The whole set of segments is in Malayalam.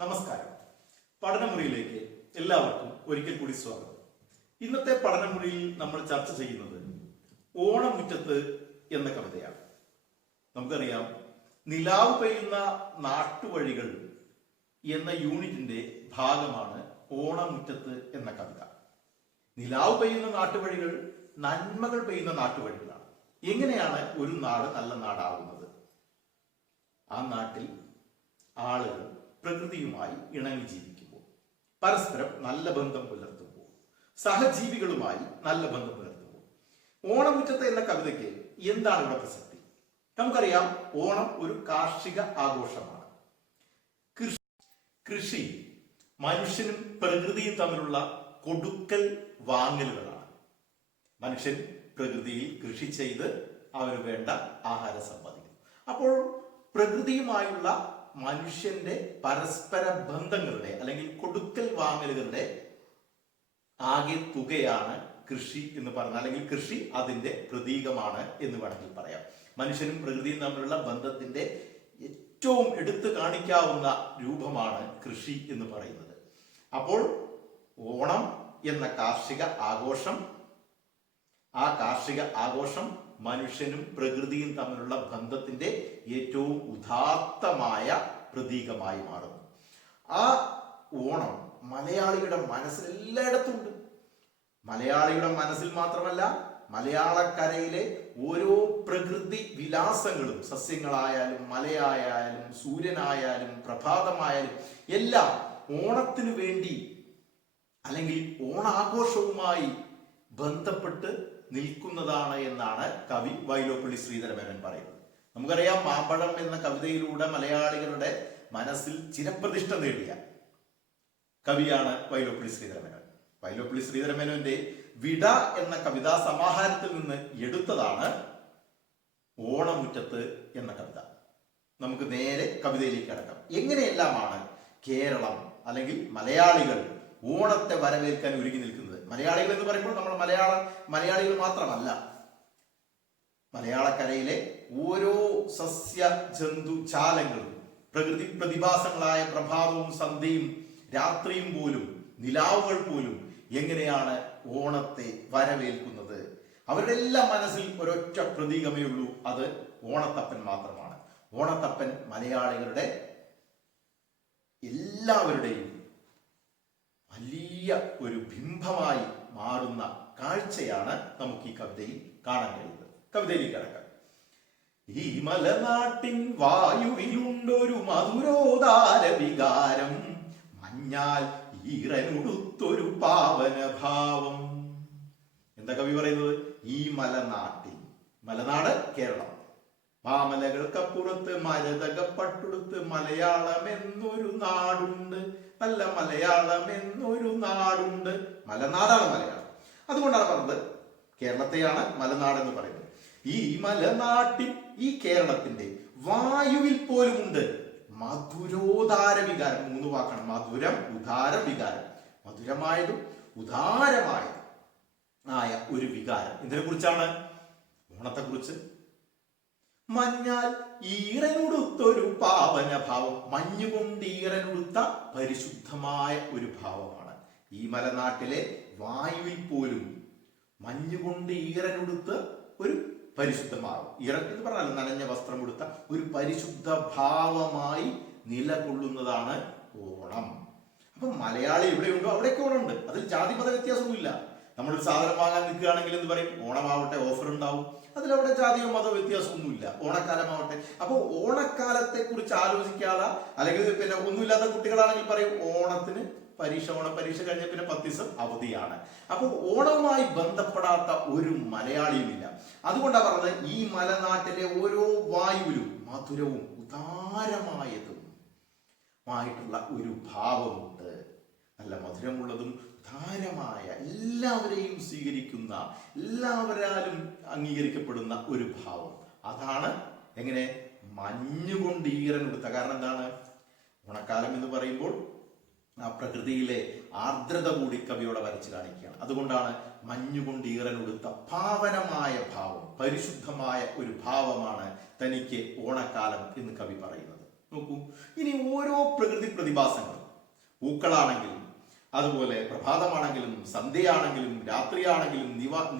നമസ്കാരം. പഠനമുറിയിലേക്ക് എല്ലാവർക്കും ഒരിക്കൽ കൂടി സ്വാഗതം. ഇന്നത്തെ പഠനമുറിയിൽ നമ്മൾ ചർച്ച ചെയ്യുന്നത് ഓണമുറ്റത്ത് എന്ന കവിതയാണ്. നമുക്കറിയാം, നിലാവ് പെയ്യുന്ന നാട്ടുവഴികൾ എന്ന യൂണിറ്റിന്റെ ഭാഗമാണ് ഓണമുറ്റത്ത് എന്ന കവിത. നിലാവ് പെയ്യുന്ന നാട്ടുവഴികൾ നന്മകൾ പെയ്യുന്ന നാട്ടുവഴികളാണ്. എങ്ങനെയാണ് ഒരു നാട് നല്ല നാടാവുന്നത്? ആ നാട്ടിൽ ആളുകൾ പ്രകൃതിയുമായി ഇണങ്ങി ജീവിക്കുമ്പോൾ, പരസ്പരം നല്ല ബന്ധം പുലർത്തുമ്പോൾ, സഹജീവികളുമായി നല്ല ബന്ധം പുലർത്തുമ്പോൾ. ഓണമുറ്റത്ത് എന്ന കവിതയ്ക്ക് എന്താണ് ഇവിടെ പ്രസക്തി? നമുക്കറിയാം, ഓണം ഒരു കാർഷിക ആഘോഷമാണ്. കൃഷി മനുഷ്യനും പ്രകൃതിയും തമ്മിലുള്ള കൊടുക്കൽ വാങ്ങലുകളാണ്. മനുഷ്യൻ പ്രകൃതിയിൽ കൃഷി ചെയ്ത് അവന് വേണ്ട ആഹാരം സമ്പാദിക്കുന്നു. അപ്പോൾ പ്രകൃതിയുമായുള്ള മനുഷ്യന്റെ പരസ്പര ബന്ധങ്ങളുടെ അല്ലെങ്കിൽ കൊടുക്കൽ വാങ്ങലുകളുടെ ആകെ തുകയാണ് കൃഷി എന്ന് പറഞ്ഞാൽ, അല്ലെങ്കിൽ കൃഷി അതിന്റെ പ്രതീകമാണ് എന്ന് വേണമെങ്കിൽ പറയാം. മനുഷ്യനും പ്രകൃതിയും തമ്മിലുള്ള ബന്ധത്തിന്റെ ഏറ്റവും എടുത്തു കാണിക്കാവുന്ന രൂപമാണ് കൃഷി എന്ന് പറയുന്നത്. അപ്പോൾ ഓണം എന്ന കാർഷിക ആഘോഷം, ആ കാർഷിക ആഘോഷം മനുഷ്യനും പ്രകൃതിയും തമ്മിലുള്ള ബന്ധത്തിന്റെ ഏറ്റവും ഉദാത്തമായ പ്രതീകമായി മാറുന്നു. ആ ഓണം മലയാളിയുടെ മനസ്സിൽ എല്ലായിടത്തും ഉണ്ട്. മലയാളിയുടെ മനസ്സിൽ മാത്രമല്ല, മലയാളക്കരയിലെ ഓരോ പ്രകൃതി വിലാസങ്ങളും, സസ്യങ്ങളായാലും മലയായാലും സൂര്യനായാലും പ്രഭാതമായാലും എല്ലാം ഓണത്തിനു വേണ്ടി അല്ലെങ്കിൽ ഓണാഘോഷവുമായി ബന്ധപ്പെട്ട് നിൽക്കുന്നതാണ് എന്നാണ് കവി വൈലോപ്പിള്ളി ശ്രീധരമേനോൻ പറയുന്നത്. നമുക്കറിയാം, മാമ്പഴം എന്ന കവിതയിലൂടെ മലയാളികളുടെ മനസ്സിൽ ചിരപ്രതിഷ്ഠ നേടിയ കവിയാണ് വൈലോപ്പിള്ളി ശ്രീധരമേനോൻ. വൈലോപ്പിള്ളി ശ്രീധരമേനോന്റെ വിട എന്ന കവിതാ സമാഹാരത്തിൽ നിന്ന് എടുത്തതാണ് ഓണമുറ്റത്ത് എന്ന കവിത. നമുക്ക് നേരെ കവിതയിലേക്ക് കടക്കാം. എങ്ങനെയെല്ലാമാണ് കേരളം അല്ലെങ്കിൽ മലയാളികൾ ഓണത്തെ വരവേൽക്കാൻ ഒരുങ്ങി നിൽക്കുന്നത്? മലയാളികൾ എന്ന് പറയുമ്പോൾ നമ്മൾ മലയാളികൾ മാത്രമല്ല, മലയാളക്കരയിലെ ഓരോ സസ്യ ജന്തു ജാലങ്ങളും, പ്രകൃതി പ്രതിഭാസങ്ങളായ പ്രഭാതവും സന്ധ്യയും രാത്രിയും പോലും, നിലാവുകൾ പോലും എങ്ങനെയാണ് ഓണത്തെ വരവേൽക്കുന്നത്? അവരുടെ എല്ലാം മനസ്സിൽ ഒരൊറ്റ പ്രതീകമേ ഉള്ളൂ, അത് ഓണത്തപ്പൻ മാത്രമാണ്. ഓണത്തപ്പൻ മലയാളികളുടെ എല്ലാവരുടെയും വലിയ ഒരു ബിംബമായി മാറുന്ന കാഴ്ചയാണ് നമുക്ക് ഈ കവിതയിൽ കാണാൻ കഴിയുന്നത്. കവിതയിലേക്ക് കടക്കാം. ഈ മലനാട്ടിൻ വായുവിലുണ്ടൊരു മധുരോദാര വികാരം, മഞ്ഞാൽ ഈറനുടുത്തൊരു പാവനഭാവം. എന്താ കവി പറയുന്നത്? ഈ മലനാട്ടിൽ, മലനാട് കേരളം, മാമലകൾക്കപ്പുറത്ത് മരതകപ്പട്ടുടുത്ത് മലയാളം എന്നൊരു നാടുണ്ട്, നല്ല മലയാളം എന്നൊരു നാടുണ്ട്. മലനാടാണ് മലയാളം. അതുകൊണ്ടാണ് പറഞ്ഞത് കേരളത്തെയാണ് മലനാട് എന്ന് പറയുന്നത്. ഈ മലനാട്ടിൽ, ഈ കേരളത്തിന്റെ വായുവിൽ പോലും ഉണ്ട് മധുരോദാര വികാരം. 3 വാക്കാണ്: മധുരം, ഉദാരം, വികാരം. മധുരമായതും ഉദാരമായതും ആയ ഒരു വികാരം. ഇതിനെ കുറിച്ചാണ്? ഓണത്തെ കുറിച്ച്. മഞ്ഞാൽ ഈറനുടുത്തൊരു പാവന ഭാവം. മഞ്ഞുകൊണ്ട് ഈറനുടുത്ത പരിശുദ്ധമായ ഒരു ഭാവമാണ്. ഈ മലനാട്ടിലെ വായുവിൽ പോലും മഞ്ഞുകൊണ്ട് ഈറനുടുത്ത് ഒരു പരിശുദ്ധമാവും. ഈറൻ എന്ന് പറഞ്ഞാൽ നനഞ്ഞ വസ്ത്രം കൊടുത്ത ഒരു പരിശുദ്ധ ഭാവമായി നിലകൊള്ളുന്നതാണ് ഓണം. അപ്പൊ മലയാളി എവിടെയുണ്ടോ അവിടേക്ക് ഓണമുണ്ട്. അതിൽ ജാതിമത വ്യത്യാസമൊന്നുമില്ല. നമ്മളൊരു സാധനം വാങ്ങാൻ നിൽക്കുകയാണെങ്കിൽ എന്ത് പറയും? ഓണമാവട്ടെ, ഓഫർ ഉണ്ടാവും. അതിലവിടെ ജാതിയോ മതോ വ്യത്യാസമൊന്നുമില്ല. ഓണക്കാലമാവട്ടെ. അപ്പോൾ ഓണക്കാലത്തെ കുറിച്ച് ആലോചിക്കാതെ, അല്ലെങ്കിൽ പിന്നെ ഒന്നുമില്ലാത്ത കുട്ടികളാണെങ്കിൽ പറയും ഓണത്തിന് പരീക്ഷ, ഓണപരീക്ഷ കഴിഞ്ഞ പിന്നെ 10 ദിവസം അവധിയാണ്. അപ്പോൾ ഓണവുമായി ബന്ധപ്പെടാത്ത ഒരു മലയാളിയുമില്ല. അതുകൊണ്ടാണ് പറഞ്ഞത്, ഈ മലനാട്ടിലെ ഓരോ വായുവിലും മധുരവും ഉദാരമായതും ആയിട്ടുള്ള ഒരു ഭാവമുണ്ട്. നല്ല മധുരമുള്ളതും ഉദാരമായ, എല്ലാവരെയും സ്വീകരിക്കുന്ന, എല്ലാവരാലും അംഗീകരിക്കപ്പെടുന്ന ഒരു ഭാവം. അതാണ് എങ്ങനെ മഞ്ഞുകൊണ്ട് ഈറനെടുത്ത. കാരണം എന്താണ്? ഓണക്കാലം എന്ന് പറയുമ്പോൾ ആ പ്രകൃതിയിലെ ആർദ്രത കൂടി കവിയോടെ വരച്ച് കാണിക്കുകയാണ്. അതുകൊണ്ടാണ് മഞ്ഞുകൊണ്ട് ഈറനെടുത്ത പാവനമായ ഭാവം, പരിശുദ്ധമായ ഒരു ഭാവമാണ് തനിക്ക് ഓണക്കാലം എന്ന് കവി പറയുന്നത്. നോക്കൂ, ഇനി ഓരോ പ്രകൃതി പ്രതിഭാസങ്ങളും, പൂക്കളാണെങ്കിലും അതുപോലെ പ്രഭാതമാണെങ്കിലും സന്ധ്യയാണെങ്കിലും രാത്രിയാണെങ്കിലും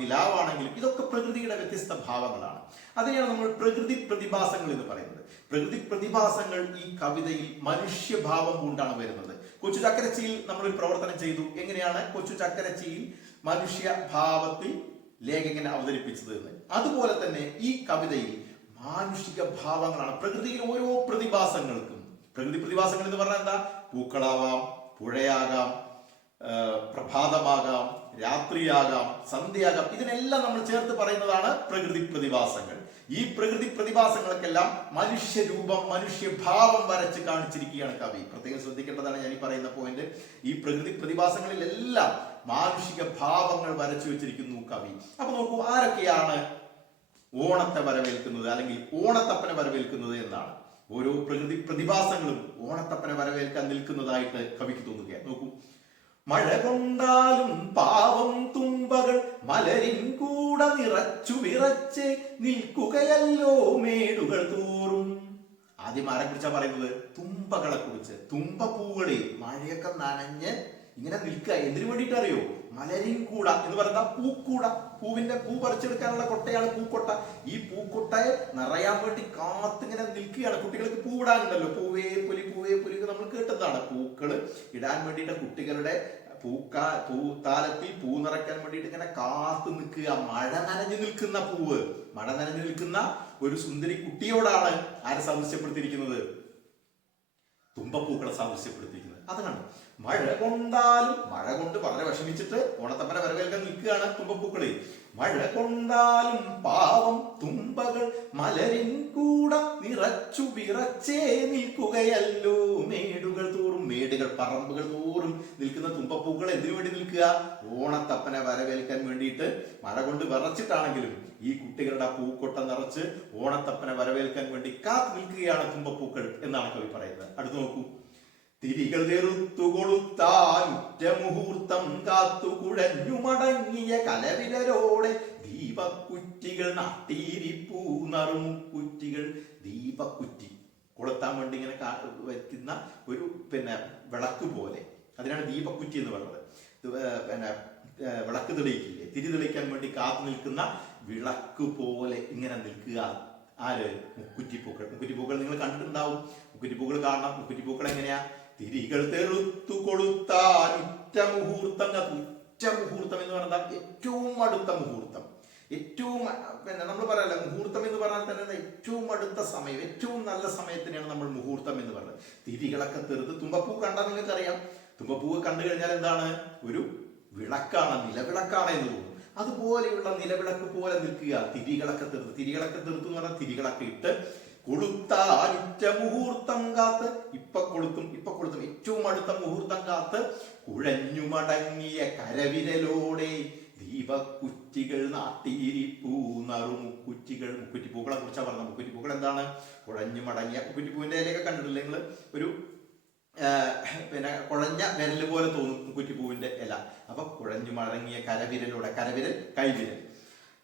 നിലാവാണെങ്കിലും ഇതൊക്കെ പ്രകൃതിയുടെ വ്യത്യസ്ത ഭാവങ്ങളാണ്. അതിനെയാണ് നമ്മൾ പ്രകൃതി പ്രതിഭാസങ്ങൾ എന്ന് പറയുന്നത്. പ്രകൃതി പ്രതിഭാസങ്ങൾ ഈ കവിതയിൽ മനുഷ്യഭാവം കൊണ്ടാണ് വരുന്നത്. കൊച്ചു ചക്കരച്ചിയിൽ നമ്മളൊരു പ്രവർത്തനം ചെയ്തു. എങ്ങനെയാണ് കൊച്ചു ചക്കരച്ചിയിൽ മനുഷ്യഭാവത്തിൽ ലേഖകൻ അവതരിപ്പിച്ചത് എന്ന്. അതുപോലെ തന്നെ ഈ കവിതയിൽ മാനുഷിക ഭാവങ്ങളാണ്. പ്രകൃതിയിൽ ഓരോ പ്രതിഭാസങ്ങൾക്കും, പ്രകൃതി പ്രതിഭാസങ്ങൾ എന്ന് പറഞ്ഞാൽ എന്താ? പൂക്കളാവാം, പുഴയാകാം, പ്രഭാതമാകാം, രാത്രിയാകാം, സന്ധ്യയാകാം. ഇതിനെല്ലാം നമ്മൾ ചേർത്ത് പറയുന്നതാണ് പ്രകൃതി പ്രതിഭാസങ്ങൾ. ഈ പ്രകൃതി പ്രതിഭാസങ്ങൾക്കെല്ലാം മനുഷ്യരൂപം, മനുഷ്യഭാവം വരച്ച് കാണിച്ചിരിക്കുകയാണ് കവി. പ്രത്യേകം ശ്രദ്ധിക്കേണ്ടതാണ് ഞാൻ ഈ പറയുന്ന പോയിന്റ്. ഈ പ്രകൃതി പ്രതിഭാസങ്ങളിലെല്ലാം മാനുഷിക ഭാവങ്ങൾ വരച്ചു വെച്ചിരിക്കുന്നു കവി. അപ്പൊ നോക്കൂ, ആരൊക്കെയാണ് ഓണത്തെ വരവേൽക്കുന്നത് അല്ലെങ്കിൽ ഓണത്തപ്പനെ വരവേൽക്കുന്നത് എന്നാണ്. ഓരോ പ്രകൃതി പ്രതിഭാസങ്ങളും ഓണത്തപ്പനെ വരവേൽക്കാൻ നിൽക്കുന്നതായിട്ട് കവിക്ക് തോന്നുകയാണ്. നോക്കൂ, മഴ കൊണ്ടാലും പാവം തുമ്പകൾ മലരിൻ കൂട നിറച്ചു വിറച്ച് നിൽക്കുകയല്ലോ മേടുകൾ തോറും. ആദ്യം ആരെ കുറിച്ചാ പറയുന്നത്? തുമ്പകളെ കുറിച്ച്. തുമ്പപ്പൂകളെ മഴയൊക്കെ നനഞ്ഞ് ഇങ്ങനെ നിൽക്കുക. എന്തിനു വേണ്ടിയിട്ട് അറിയോ? മലരിൻ കൂട എന്ന് പറയുന്ന പൂക്കൂട, പൂവിന്റെ പൂ പറിച്ചെടുക്കാനുള്ള കൊട്ടയാണ് പൂക്കൊട്ട. ഈ പൂക്കൊട്ടയെ നിറയാൻ വേണ്ടി കാത്തിങ്ങനെ നിൽക്കുകയാണ്. കുട്ടികൾക്ക് പൂവിടാനുണ്ടല്ലോ, പൂവേ പുലി പൂവേ പുലി നമ്മൾ കേട്ടതാണ്. പൂക്കള് ഇടാൻ വേണ്ടിയിട്ട് കുട്ടികളുടെ പൂത്താലത്തിൽ പൂ നിറയ്ക്കാൻ വേണ്ടിയിട്ട് ഇങ്ങനെ കാത്തു നിൽക്കുക. മഴ നനഞ്ഞു നിൽക്കുന്ന പൂവ്, മഴ നനഞ്ഞു നിൽക്കുന്ന ഒരു സുന്ദരി കുട്ടിയോടാണ് ആരെ സാദൃശ്യപ്പെടുത്തിയിരിക്കുന്നത്? തുമ്പപ്പൂക്കളെ സാദൃശ്യപ്പെടുത്തിയിരിക്കുന്നത്. അതാണ് മഴ കൊണ്ടാലും, മഴ കൊണ്ട് വളരെ വിഷമിച്ചിട്ട് ഓണത്തപ്പനെ വരവേൽക്കാൻ നിൽക്കുകയാണ് തുമ്പപ്പൂക്കളെ. മഴ കൊണ്ടാലും പാവം തുമ്പകൾ മലരിൻ കൂട നിറച്ചു വിറച്ചേ നിൽക്കുകയല്ലോ മേടുകൾ തോറും. മേടുകൾ, പറമ്പുകൾ തോറും നിൽക്കുന്ന തുമ്പപ്പൂക്കൾ എന്തിനു വേണ്ടി നിൽക്കുക? ഓണത്തപ്പനെ വരവേൽക്കാൻ വേണ്ടിയിട്ട്. മഴ കൊണ്ട് വിറച്ചിട്ടാണെങ്കിലും ഈ കുട്ടികളുടെ പൂക്കൊട്ട നിറച്ച് ഓണത്തപ്പനെ വരവേൽക്കാൻ വേണ്ടി കാത്തു നിൽക്കുകയാണ് തുമ്പപ്പൂക്കൾ എന്നാണ് കവി പറയുന്നത്. അടുത്ത് നോക്കൂ, തിരികൾ തെറുത്തു കൊളുത്താൻ ഉറ്റ മുഹൂർത്തം കാത്തു കുഴഞ്ഞു മടങ്ങിയ കലവിരലോടെ ദീപക്കുറ്റികൾ നാട്ടീരിപ്പൂ നറുമുക്കുറ്റികൾ. ദീപക്കുറ്റി കൊളുത്താൻ വേണ്ടി ഇങ്ങനെ വെക്കുന്ന ഒരു വിളക്ക് പോലെ, അതിനാണ് ദീപക്കുറ്റി എന്ന് പറയുന്നത്. വിളക്ക് തെളിയിക്കില്ലേ, തിരി തെളിയിക്കാൻ വേണ്ടി കാത്തു നിൽക്കുന്ന വിളക്ക് പോലെ ഇങ്ങനെ നിൽക്കുക. ആര്? മുക്കുറ്റിപ്പൂക്കൾ. മുക്കുറ്റിപ്പൂക്കൾ നിങ്ങൾ കണ്ടിട്ടുണ്ടാവും. മുക്കുറ്റിപ്പൂക്കൾ കാണണം. മുക്കുറ്റിപ്പൂക്കൾ എങ്ങനെയാ? തിരികൾ തെറുത്തു കൊളുത്താൻ ഉറ്റ മുഹൂർത്തം. ഉറ്റ മുഹൂർത്തം എന്ന് പറഞ്ഞാൽ ഏറ്റവും അടുത്ത മുഹൂർത്തം. ഏറ്റവും നമ്മൾ പറയല്ല, മുഹൂർത്തം എന്ന് പറഞ്ഞാൽ തന്നെ ഏറ്റവും അടുത്ത സമയം, ഏറ്റവും നല്ല സമയത്തിനെയാണ് നമ്മൾ മുഹൂർത്തം എന്ന് പറയുന്നത്. തിരികളൊക്കെ തെറുത്ത്, തുമ്പപ്പൂ കണ്ടാൽ നിങ്ങൾക്കറിയാം, തുമ്പപ്പൂവ് കണ്ടു കഴിഞ്ഞാൽ എന്താണ്? ഒരു വിളക്കാണ്, നിലവിളക്കാണ് എന്ന് തോന്നും. അതുപോലെയുള്ള നിലവിളക്ക് പോലെ നിൽക്കുക. തിരികളൊക്കെ തെറുത്ത്, തിരികളൊക്കെ തെറുത്ത് എന്ന് പറഞ്ഞാൽ തിരികളൊക്കെ ഇട്ട് കൊളുത്താനുറ്റ മുഹൂർത്തം കാത്ത്, ഇപ്പൊ കൊളുത്തും ഏറ്റവും അടുത്ത മുഹൂർത്തം കാത്ത് കുഴഞ്ഞു മടങ്ങിയ കരവിരലോടെ ദീപക്കുറ്റികൾ നാട്ടീരിപ്പൂ നറുമുക്കുറ്റികൾ. മുക്കുറ്റിപ്പൂക്കളെ കുറിച്ചാണ് പറഞ്ഞത്. മുക്കുറ്റിപ്പൂക്കൾ എന്താണ്? കുഴഞ്ഞു മടങ്ങിയ. മുക്കുറ്റിപ്പൂവിന്റെ ഇലയൊക്കെ കണ്ടിട്ടില്ല നിങ്ങൾ? ഒരു കുഴഞ്ഞ വിരല് പോലെ തോന്നും മുക്കുറ്റിപ്പൂവിന്റെ ഇല. അപ്പൊ കുഴഞ്ഞു മടങ്ങിയ കരവിരലോടെ, കരവിരൽ കൈവിരൽ,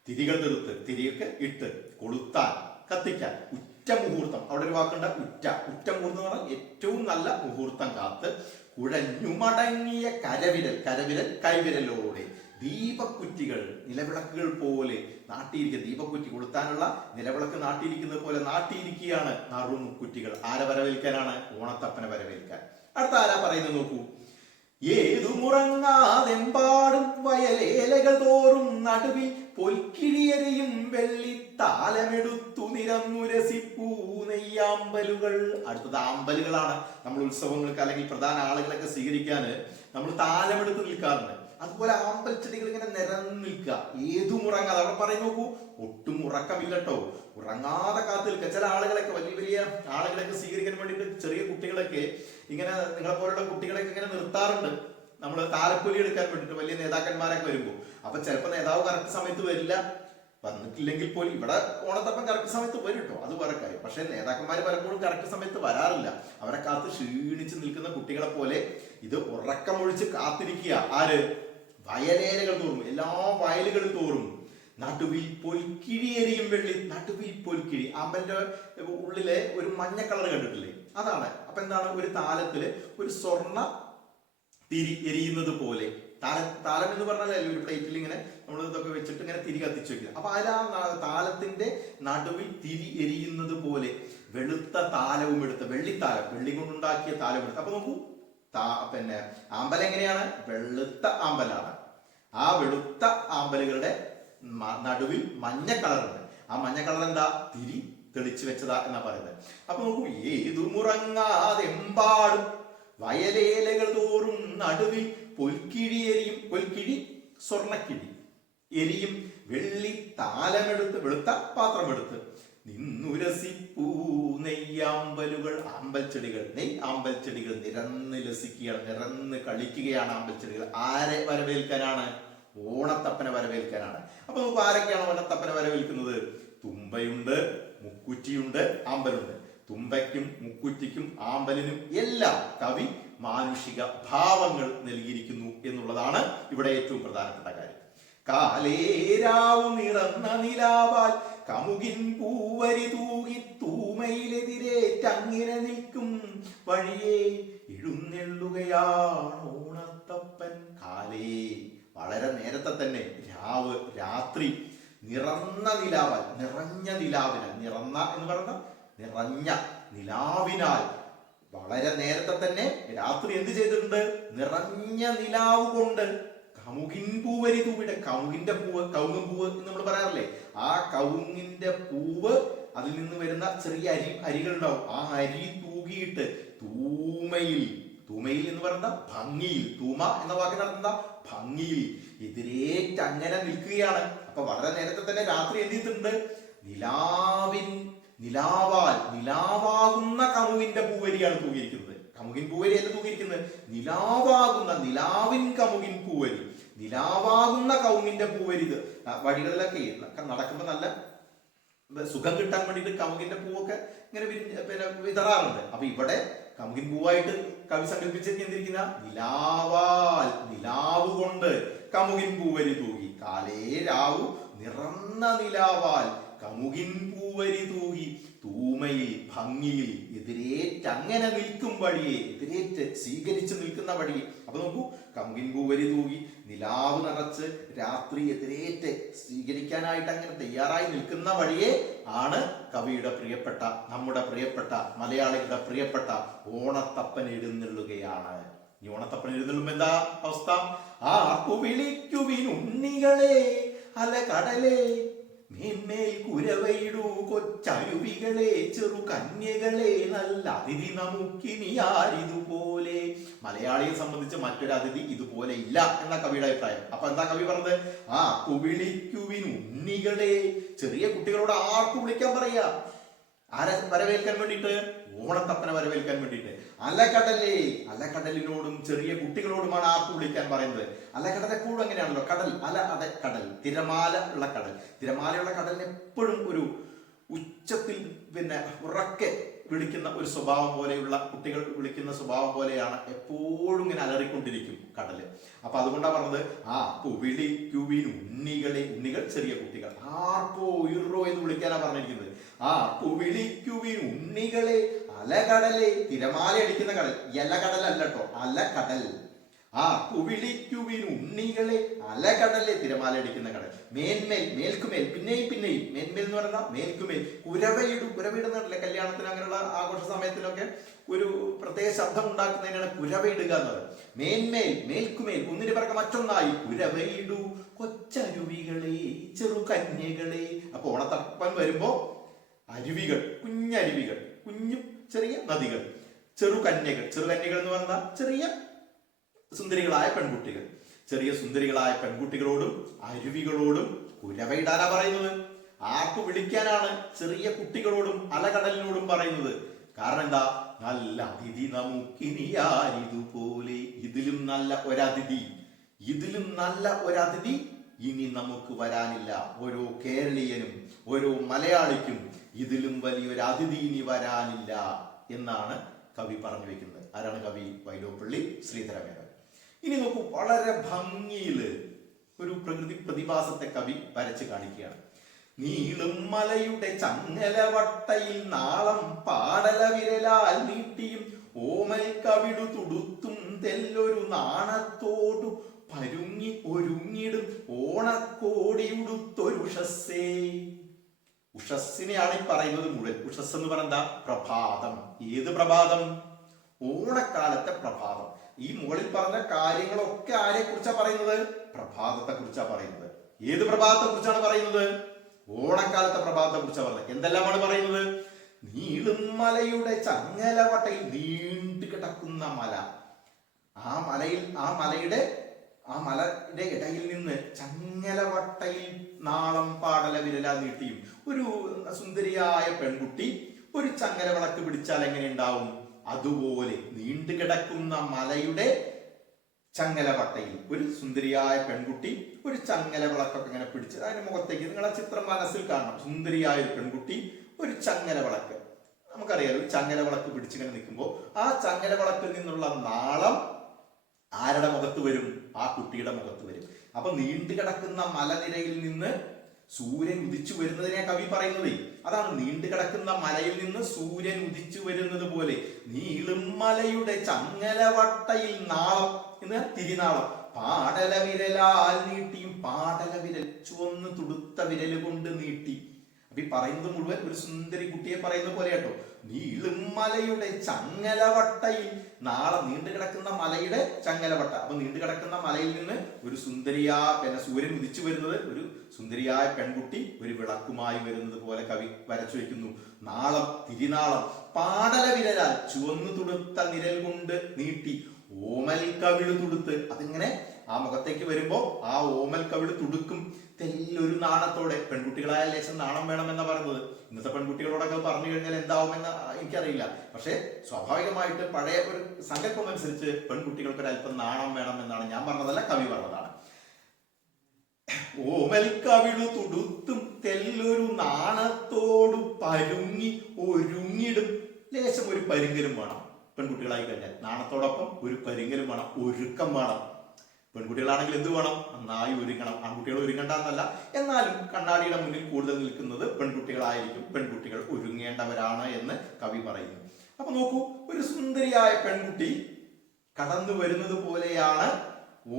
തിരികൾ തെറുത്ത്, തിരിയൊക്കെ ഇട്ട്, കൊളുത്താൻ കത്തിക്കാൻ, ഉറ്റ മുഹൂർത്തം, അവിടെ ഒരു വാക്കുണ്ട് ഉറ്റ. ഉറ്റ മുഹൂർത്തം എന്ന് പറഞ്ഞാൽ ഏറ്റവും നല്ല മുഹൂർത്തം കാത്ത് കുഴഞ്ഞു മടങ്ങിയ കരവിരൽ, കരവിരൽ കൈവിരലോടെ ദീപക്കുറ്റികൾ, നിലവിളക്കുകൾ പോലെ നാട്ടിയിരിക്കുക. ദീപക്കുറ്റി കൊളുത്താനുള്ള നിലവിളക്ക് നാട്ടിയിരിക്കുന്നത് പോലെ നാട്ടിയിരിക്കുകയാണ് നറുമുക്കുറ്റികൾ. ആരെ വരവേൽക്കാനാണ്? ഓണത്തപ്പനെ വരവേൽക്കാൻ. അടുത്ത ആരാ പറയുന്നത് നോക്കൂ. ഏതുമുറങ്ങാതെമ്പാടും വയലേലകൾ തോറും നടുവിൽ പൊൽക്കിഴിയരെയും വെള്ളിത്താലമെടുത്തു നിരന്നുരസിപ്പൂ നെയ്യാമ്പലുകൾ. അടുത്തത് ആമ്പലുകളാണ്. നമ്മൾ ഉത്സവങ്ങൾക്ക് അല്ലെങ്കിൽ പ്രധാന ആളുകളൊക്കെ സ്വീകരിക്കാൻ നമ്മൾ താലമെടുത്ത് നിൽക്കാറുണ്ട്. അതുപോലെ ആമ്പൽ ചെടികൾ ഇങ്ങനെ നിരന്നു നിൽക്കുക. ഏതുമുറങ്ങാതെ, അവിടെ പറയും നോക്കൂ, ഒട്ടും ഉറക്കമില്ലട്ടോ, ഉറങ്ങാതെ കാത്തു നിൽക്കുക. ചില ആളുകളൊക്കെ, വലിയ വലിയ ആളുകളൊക്കെ സ്വീകരിക്കാൻ വേണ്ടിയിട്ട് ചെറിയ കുട്ടികളൊക്കെ ഇങ്ങനെ, നിങ്ങളെ പോലുള്ള കുട്ടികളൊക്കെ ഇങ്ങനെ നിർത്താറുണ്ട്. നമ്മൾ താലപ്പൊലി എടുക്കാൻ വേണ്ടിയിട്ട് വലിയ നേതാക്കന്മാരൊക്കെ വരുമ്പോൾ. അപ്പൊ ചിലപ്പോൾ നേതാവ് കറക്റ്റ് സമയത്ത് വരില്ല, വന്നിട്ടില്ലെങ്കിൽ പോലും ഇവിടെ ഓണത്തപ്പൻ കറക്റ്റ് സമയത്ത് വരും കേട്ടോ, അത് വേറെ കാര്യം. പക്ഷെ നേതാക്കന്മാർ പലപ്പോഴും കറക്റ്റ് സമയത്ത് വരാറില്ല. അവരെ കാത്ത് ക്ഷീണിച്ച് നിൽക്കുന്ന കുട്ടികളെ പോലെ ഇത് ഉറക്കമൊഴിച്ച് കാത്തിരിക്കുക. ആര്? വയലേലകൾ തോറും, എല്ലാ വയലുകൾ തോറും നടുവിൽ പൊൽക്കിഴി എരിയും വെള്ളി. നടുവിൽ പൊൽക്കിഴി, ആമ്പലിന്റെ ഉള്ളിലെ ഒരു മഞ്ഞ കളർ കണ്ടിട്ടില്ലേ, അതാണ്. അപ്പൊ എന്താണ്, ഒരു താലത്തില് ഒരു സ്വർണ്ണ തിരി എരിയുന്നത് പോലെ. താലം എന്ന് പറഞ്ഞാൽ ഒരു പ്ലേറ്റിൽ ഇങ്ങനെ നമ്മൾ ഇതൊക്കെ വെച്ചിട്ട് ഇങ്ങനെ തിരി കത്തിച്ചു വെക്കുക. അപ്പൊ അതിൽ ആ താലത്തിന്റെ നടുവിൽ തിരി എരിയുന്നത് പോലെ വെളുത്ത താലവും എടുത്ത്, വെള്ളിത്താലം, വെള്ളി കൊണ്ടുണ്ടാക്കിയ താലം എടുത്ത്. അപ്പൊ നോക്കൂ, പിന്നെ ആമ്പൽ എങ്ങനെയാണ്, വെളുത്ത ആമ്പലാണ്. ആ വെളുത്ത ആമ്പലുകളുടെ നടുവിൽ മഞ്ഞ കളറുണ്ട്. ആ മഞ്ഞ കളർ എന്താ, തിരി തെളിച്ചു വെച്ചതാ എന്നാ പറയുന്നത്. അപ്പൊ നോക്കൂ, ഏതു മുറങ്ങാതെമ്പാടും വയലേലകൾ തോറും നടുവിൽ പൊൽക്കിഴി എരിയും. പൊൽക്കിഴി സ്വർണക്കിഴി എരിയും വെള്ളി താലമെടുത്ത്, വെളുത്ത പാത്രമെടുത്ത് നിന്നുരസിപ്പൂ നെയ്യാമ്പലുകൾ. ആമ്പൽ ചെടികൾ, നെയ് ആമ്പൽ ചെടികൾ നിരന്ന് ലസിക്കുകയാണ്, നിരന്ന് കളിക്കുകയാണ് ആമ്പൽ ചെടികൾ. ആരെ വരവേൽക്കാനാണ്, ഓണത്തപ്പനെ വരവേൽക്കാനാണ്. അപ്പൊ നമുക്ക് ആരൊക്കെയാണ് ഓണത്തപ്പനെ വരവേൽക്കുന്നത്, തുമ്പയുണ്ട്, മുക്കുറ്റിയുണ്ട്, ആമ്പലുണ്ട്. തുമ്പയ്ക്കും മുക്കുറ്റിക്കും ആമ്പലിനും എല്ലാം കവി മാനുഷിക ഭാവങ്ങൾ നൽകിയിരിക്കുന്നു എന്നുള്ളതാണ് ഇവിടെ ഏറ്റവും പ്രധാനപ്പെട്ട കാര്യം. കാലേരാവു നിറന്ന നിലാവാൽ കമുകിൻ പൂവരി തൂകി തൂമയിലെതിരേറ്റങ്ങനെ നിൽക്കും വഴിയെ എഴുന്നെള്ളുകയാണ് ഓണത്തപ്പൻ. കാലേ, വളരെ നേരത്തെ തന്നെ, രാവ്, രാത്രി, നിറന്ന നിലാവാൽ, നിറഞ്ഞ നിലാവിനാൽ, നിറന്ന എന്ന് പറയുന്ന നിറഞ്ഞ നിലാവിനാൽ, വളരെ നേരത്തെ തന്നെ രാത്രി എന്ത് ചെയ്തിട്ടുണ്ട്, നിറഞ്ഞ നിലാവ് കൊണ്ട് കമുകിൻ പൂവരി തൂവിയുടെ, കമുകിന്റെ പൂവ്, കവുങ്ങും പൂവ് എന്ന് നമ്മൾ പറയാറില്ലേ, ആ കവുങ്ങിന്റെ പൂവ്, അതിൽ നിന്ന് വരുന്ന ചെറിയ അരികൾ ഉണ്ടാവും, ആ അരി തൂകിയിട്ട് തൂമയിൽ, തൂമയിൽ എന്ന് പറയുന്ന ഭംഗിയിൽ, തൂമ എന്ന വാക്കിന് അർത്ഥം എന്താ, ഭംഗിയിൽ എതിരേറ്റ് അങ്ങനെ നിൽക്കുകയാണ്. അപ്പൊ വളരെ നേരത്തെ തന്നെ രാത്രി എന്ത് ചെയ്തിട്ടുണ്ട്, നിലാവാൽ, നിലാവാകുന്ന കമുകിന്റെ പൂവരിയാണ് തൂകിയിരിക്കുന്നത്. കമുകിൻ പൂവരി അല്ല തൂകിയിരിക്കുന്നത്, നിലാവാകുന്ന, നിലാവിൻ കമുകിൻ പൂവരി, നിലാവാകുന്ന കവുങ്ങിന്റെ പൂവരി. ഇത് വഴികളിലൊക്കെ നടക്കുമ്പോ നല്ല സുഖം കിട്ടാൻ വേണ്ടിയിട്ട് കമുകിന്റെ പൂവൊക്കെ ഇങ്ങനെ പിന്നെ വിതറാറുണ്ട്. അപ്പൊ ഇവിടെ കമുകിൻ പൂവായിട്ട് കവി സങ്കല്പിച്ചിരിക്കുന്ന നിലാവാൽ, നിലാവ് കൊണ്ട് കമുകിൻ പൂവരി തൂകി. കാലേ രാവു നിറന്ന നിലാവാൽ കമുകിൻ പൂവരി തൂകി തൂമയിൽ ഭംഗിയിൽ എതിരേറ്റ് അങ്ങനെ നിൽക്കും വഴിയെ, എതിരേറ്റ് സ്വീകരിച്ച് നിൽക്കുന്ന വഴിയെ. അപ്പൊ നോക്കൂ, കമുകിൻ പൂവരി തൂകി നിലാവ് നിറച്ച് രാത്രി എതിരേറ്റ് സ്വീകരിക്കാനായിട്ട് അങ്ങനെ തയ്യാറായി നിൽക്കുന്ന വഴിയെ ആണ് കവിയുടെ പ്രിയപ്പെട്ട, നമ്മുടെ പ്രിയപ്പെട്ട മലയാളികളുടെ പ്രിയപ്പെട്ട ഓണത്തപ്പൻ എഴുന്നള്ളുകയാണ്. ഈ ഓണത്തപ്പൻ എഴുന്നള്ളുമ്പോ എന്താ അവസ്ഥ, ആർപ്പു വിളിക്കുവിനുണ്ണികളെ അല കടലേ, മേന്മേൽ കുരവയിടൂ കൊച്ചരുവികളെ, ചെറു കന്യകളെ, നല്ല അതിഥി നമുക്കിനി ആരിതുപോലെ. മലയാളിയെ സംബന്ധിച്ച് മറ്റൊരു അതിഥി ഇതുപോലെ ഇല്ല എന്ന കവിയുടെ അഭിപ്രായം. അപ്പൊ എന്താ കവി പറഞ്ഞത്, ആ വിളിക്കുവിൻ ഉണ്ണികളെ, ചെറിയ കുട്ടികളോട് ആർക്കു വിളിക്കാൻ പറയാ, ആരെ വരവേൽക്കാൻ വേണ്ടിയിട്ട്, ഓണത്തപ്പനെ വരവേൽക്കാൻ വേണ്ടിയിട്ട്. അലകടലേ, അലകടലിനോടും ചെറിയ കുട്ടികളോടുമാണ് ആർക്കു വിളിക്കാൻ പറയുന്നത്. അലകടൽ എപ്പോഴും അങ്ങനെയാണല്ലോ, കടൽ, അല അട കടൽ, തിരമാല ഉള്ള കടൽ. തിരമാലയുള്ള കടലിന് എപ്പോഴും ഒരു ഉച്ചത്തിൽ പിന്നെ ഉറക്കെ വിളിക്കുന്ന ഒരു സ്വഭാവം പോലെയുള്ള, കുട്ടികൾ വിളിക്കുന്ന സ്വഭാവം പോലെയാണ്, എപ്പോഴും ഇങ്ങനെ അലറിക്കൊണ്ടിരിക്കും കടല്. അപ്പൊ അതുകൊണ്ടാണ് പറഞ്ഞത്, ആ വിളിക്കുവിൻ ഉണ്ണികളെ, ഉണ്ണികൾ ചെറിയ കുട്ടികൾ, ആർപ്പോ ഇറോ എന്ന് വിളിക്കാനാണ് പറഞ്ഞിരിക്കുന്നത്. ആ വിളിക്കുവിൻ ഉണ്ണികളെ അലകടലെ, തിരമാല അടിക്കുന്ന കടൽ, എലകടലല്ല കേട്ടോ, അലകടൽ. ആ വിളിക്കുവിൻ ഉണ്ണികളെ അലകടലെ, തിരമാല അടിക്കുന്ന കടൽ. മേന്മേൽ, മേൽക്കുമേൽ, പിന്നെയും പിന്നെയും, മേന്മേൽ എന്ന് പറഞ്ഞാൽ മേൽക്കുമേൽ, കുരവയിടും, കുരവയിടുന്നില്ല കല്യാണത്തിന് അങ്ങനെയുള്ള ആഘോഷ സമയത്തിലൊക്കെ ഒരു പ്രത്യേക ശബ്ദം ഉണ്ടാക്കുന്നതിനാണ് കുരവയിടുക എന്നത്. മേന്മേൽ, മേൽക്കുമേൽ, ഒന്നിന് പിറകെ മറ്റൊന്നായി, കുരവയിടു കൊച്ചരുവികളെ, ചെറു കന്യകളെ. അപ്പൊ ഓണത്തപ്പൻ വരുമ്പോ അരുവികൾ, കുഞ്ഞരുവികൾ, കുഞ്ഞു ചെറിയ നദികൾ, ചെറുകന്യകൾ, ചെറുകന്യകൾ എന്ന് പറഞ്ഞാൽ ചെറിയ സുന്ദരികളായ പെൺകുട്ടികൾ, ചെറിയ സുന്ദരികളായ പെൺകുട്ടികളോടും അരുവികളോടും കുരവയിടാനാ പറയുന്നത്. ആർക്കു വിളിക്കാനാണ് ചെറിയ കുട്ടികളോടും അലകടലിനോടും പറയുന്നത്? കാരണം എന്താ, നല്ല അതിഥി നമുക്കിനി ആരിതുപോലെ, ഇതിലും നല്ല ഒരതിഥി, ഇതിലും നല്ല ഒരതിഥി ഇനി നമുക്ക് വരാനില്ല. ഓരോ കേരളീയനും ഓരോ മലയാളിക്കും ഇതിലും വലിയൊരു അതിഥി ഇനി വരാനില്ല എന്നാണ് കവി പറഞ്ഞു വെക്കുന്നത്. ആരാണ് കവി? വൈലോപ്പിള്ളി ശ്രീധരമേനോൻ. ഇനി നോക്കൂ, വളരെ ഭംഗിയില് ഒരു പ്രകൃതി പ്രതിഭാസത്തെ കവി വരച്ച് കാണിക്കുകയാണ്. നീളും മലയുടെ ചങ്ങലവട്ടയിൽ നാളം പാടല വിരലാൽ നീട്ടിയും ഓമൽ കവിടു തുടുത്തും തെല്ലൊരു നാണത്തോടു പരുങ്ങി ഒരുങ്ങിടും ഓണക്കോടിയുടുത്തൊരുഷസ്സേ. ഉഷസ്സിനെയാണ് ഈ പറയുന്നത് മുഴുവൻ. ഉഷസ് എന്ന് പറയുന്ന പ്രഭാതം. ഏത് പ്രഭാതം? ഓണക്കാലത്തെ പ്രഭാതം. ഈ മുകളിൽ പറഞ്ഞ കാര്യങ്ങളൊക്കെ ആരെ കുറിച്ചാ പറയുന്നത്? പ്രഭാതത്തെ കുറിച്ചാ പറയുന്നത്. ഏത് പ്രഭാതത്തെ കുറിച്ചാണ് പറയുന്നത്? ഓണക്കാലത്തെ പ്രഭാതത്തെ കുറിച്ചാണ് പറയുന്നത്. എന്തെല്ലാമാണ് പറയുന്നത്? നീളും മലയുടെ ചങ്ങലവട്ടയിൽ നീണ്ടു കിടക്കുന്ന മല. ആ മലയുടെ ഇടയിൽ നിന്ന് ചങ്ങലവട്ടയിൽ നാളം പാടല വിരല നീട്ടിയും ഒരു സുന്ദരിയായ പെൺകുട്ടി ഒരു ചങ്ങല വിളക്ക് പിടിച്ചാൽ എങ്ങനെ ഉണ്ടാവും? അതുപോലെ നീണ്ടു കിടക്കുന്ന മലയുടെ ചങ്ങലവട്ടയിൽ ഒരു സുന്ദരിയായ പെൺകുട്ടി ഒരു ചങ്ങല വിളക്കൊക്കെ ഇങ്ങനെ പിടിച്ച് അതിന്റെ മുഖത്തേക്ക് നിങ്ങളെ ചിത്രം മനസ്സിൽ കാണണം. സുന്ദരിയായ ഒരു പെൺകുട്ടി ഒരു ചങ്ങല വിളക്ക്, നമുക്കറിയാം, ഒരു ചങ്ങല വിളക്ക് പിടിച്ചിങ്ങനെ നിൽക്കുമ്പോൾ ആ ചങ്ങല വിളക്കിൽ നിന്നുള്ള നാളം ആരുടെ മുഖത്ത് വരും? ആ കുട്ടിയുടെ മുഖത്ത് വരും. അപ്പൊ നീണ്ടു കിടക്കുന്ന മലനിരയിൽ നിന്ന് സൂര്യൻ ഉദിച്ചു വരുന്നതിനെ കവി പറയുന്നത്. അതാണ് നീണ്ടു കിടക്കുന്ന മലയിൽ നിന്ന് സൂര്യൻ ഉദിച്ചു വരുന്നത് പോലെ നീളും മലയുടെ ചങ്ങലവട്ടയിൽ നാളം എന്ന് തിരിനാളം പാടല വിരലാൽ നീട്ടിയും. പാടല വിരൽ ചുവന്ന് തുടുത്ത വിരല് കൊണ്ട് നീട്ടി. അപ്പൊ ഈ പറയുന്നത് മുഴുവൻ ഒരു സുന്ദരി കുട്ടിയെ പറയുന്ന പോലെ കേട്ടോ. നീളും മലയുടെ ചങ്ങലവട്ടയിൽ നാളെ നീണ്ടു കിടക്കുന്ന മലയുടെ ചങ്ങലവട്ട. അപ്പൊ നീണ്ടു കിടക്കുന്ന മലയിൽ നിന്ന് ഒരു സൂര്യൻ ഉദിച്ചു വരുന്നത് ഒരു സുന്ദരിയായ പെൺകുട്ടി ഒരു വിളക്കുമായി വരുന്നത് പോലെ കവി വരച്ചു വെക്കുന്നു. നാളം തിരിനാളം പാടല വിരലാൽ ചുവന്നു തുടുത്ത നിരൽ കൊണ്ട് നീട്ടി ഓമൽ കവിള് തുടുത്ത്. അതിങ്ങനെ ആ മുഖത്തേക്ക് വരുമ്പോ ആ ഓമൽ കവിള് തുടുക്കും തെല്ലൊരു നാണത്തോടെ. പെൺകുട്ടികളായ ലേശം നാണം വേണമെന്നാ പറയുന്നത്. ഇന്നത്തെ പെൺകുട്ടികളോടൊക്കെ പറഞ്ഞു കഴിഞ്ഞാൽ എന്താവുമെന്ന് എനിക്കറിയില്ല. പക്ഷെ സ്വാഭാവികമായിട്ട് പഴയ ഒരു സങ്കല്പം അനുസരിച്ച് പെൺകുട്ടികൾക്ക് ഒരല്പം നാണം വേണം എന്നാണ്. ഞാൻ പറഞ്ഞതല്ല, കവി പറഞ്ഞതാണ്. ഓമൽ കവിളു തുടുത്തും തെല്ലൊരു നാണത്തോടു പരുങ്ങി ഒരുങ്ങിടും. ലേശം ഒരു പരുങ്ങലും വേണം പെൺകുട്ടികളായി കഴിഞ്ഞാൽ. നാണത്തോടൊപ്പം ഒരു പരുങ്ങലും വേണം, ഒരുക്കം വേണം. പെൺകുട്ടികളാണെങ്കിൽ എന്ത് വേണം? നന്നായി ഒരുങ്ങണം. ആൺകുട്ടികൾ ഒരുങ്ങണ്ടെന്നല്ല, എന്നാലും കണ്ണാടിയുടെ മുന്നിൽ കൂടുതൽ നിൽക്കുന്നത് പെൺകുട്ടികളായിരിക്കും. പെൺകുട്ടികൾ ഒരുങ്ങേണ്ടവരാണ് എന്ന് കവി പറയുന്നു. അപ്പൊ നോക്കൂ, ഒരു സുന്ദരിയായ പെൺകുട്ടി കടന്നു വരുന്നത് പോലെയാണ്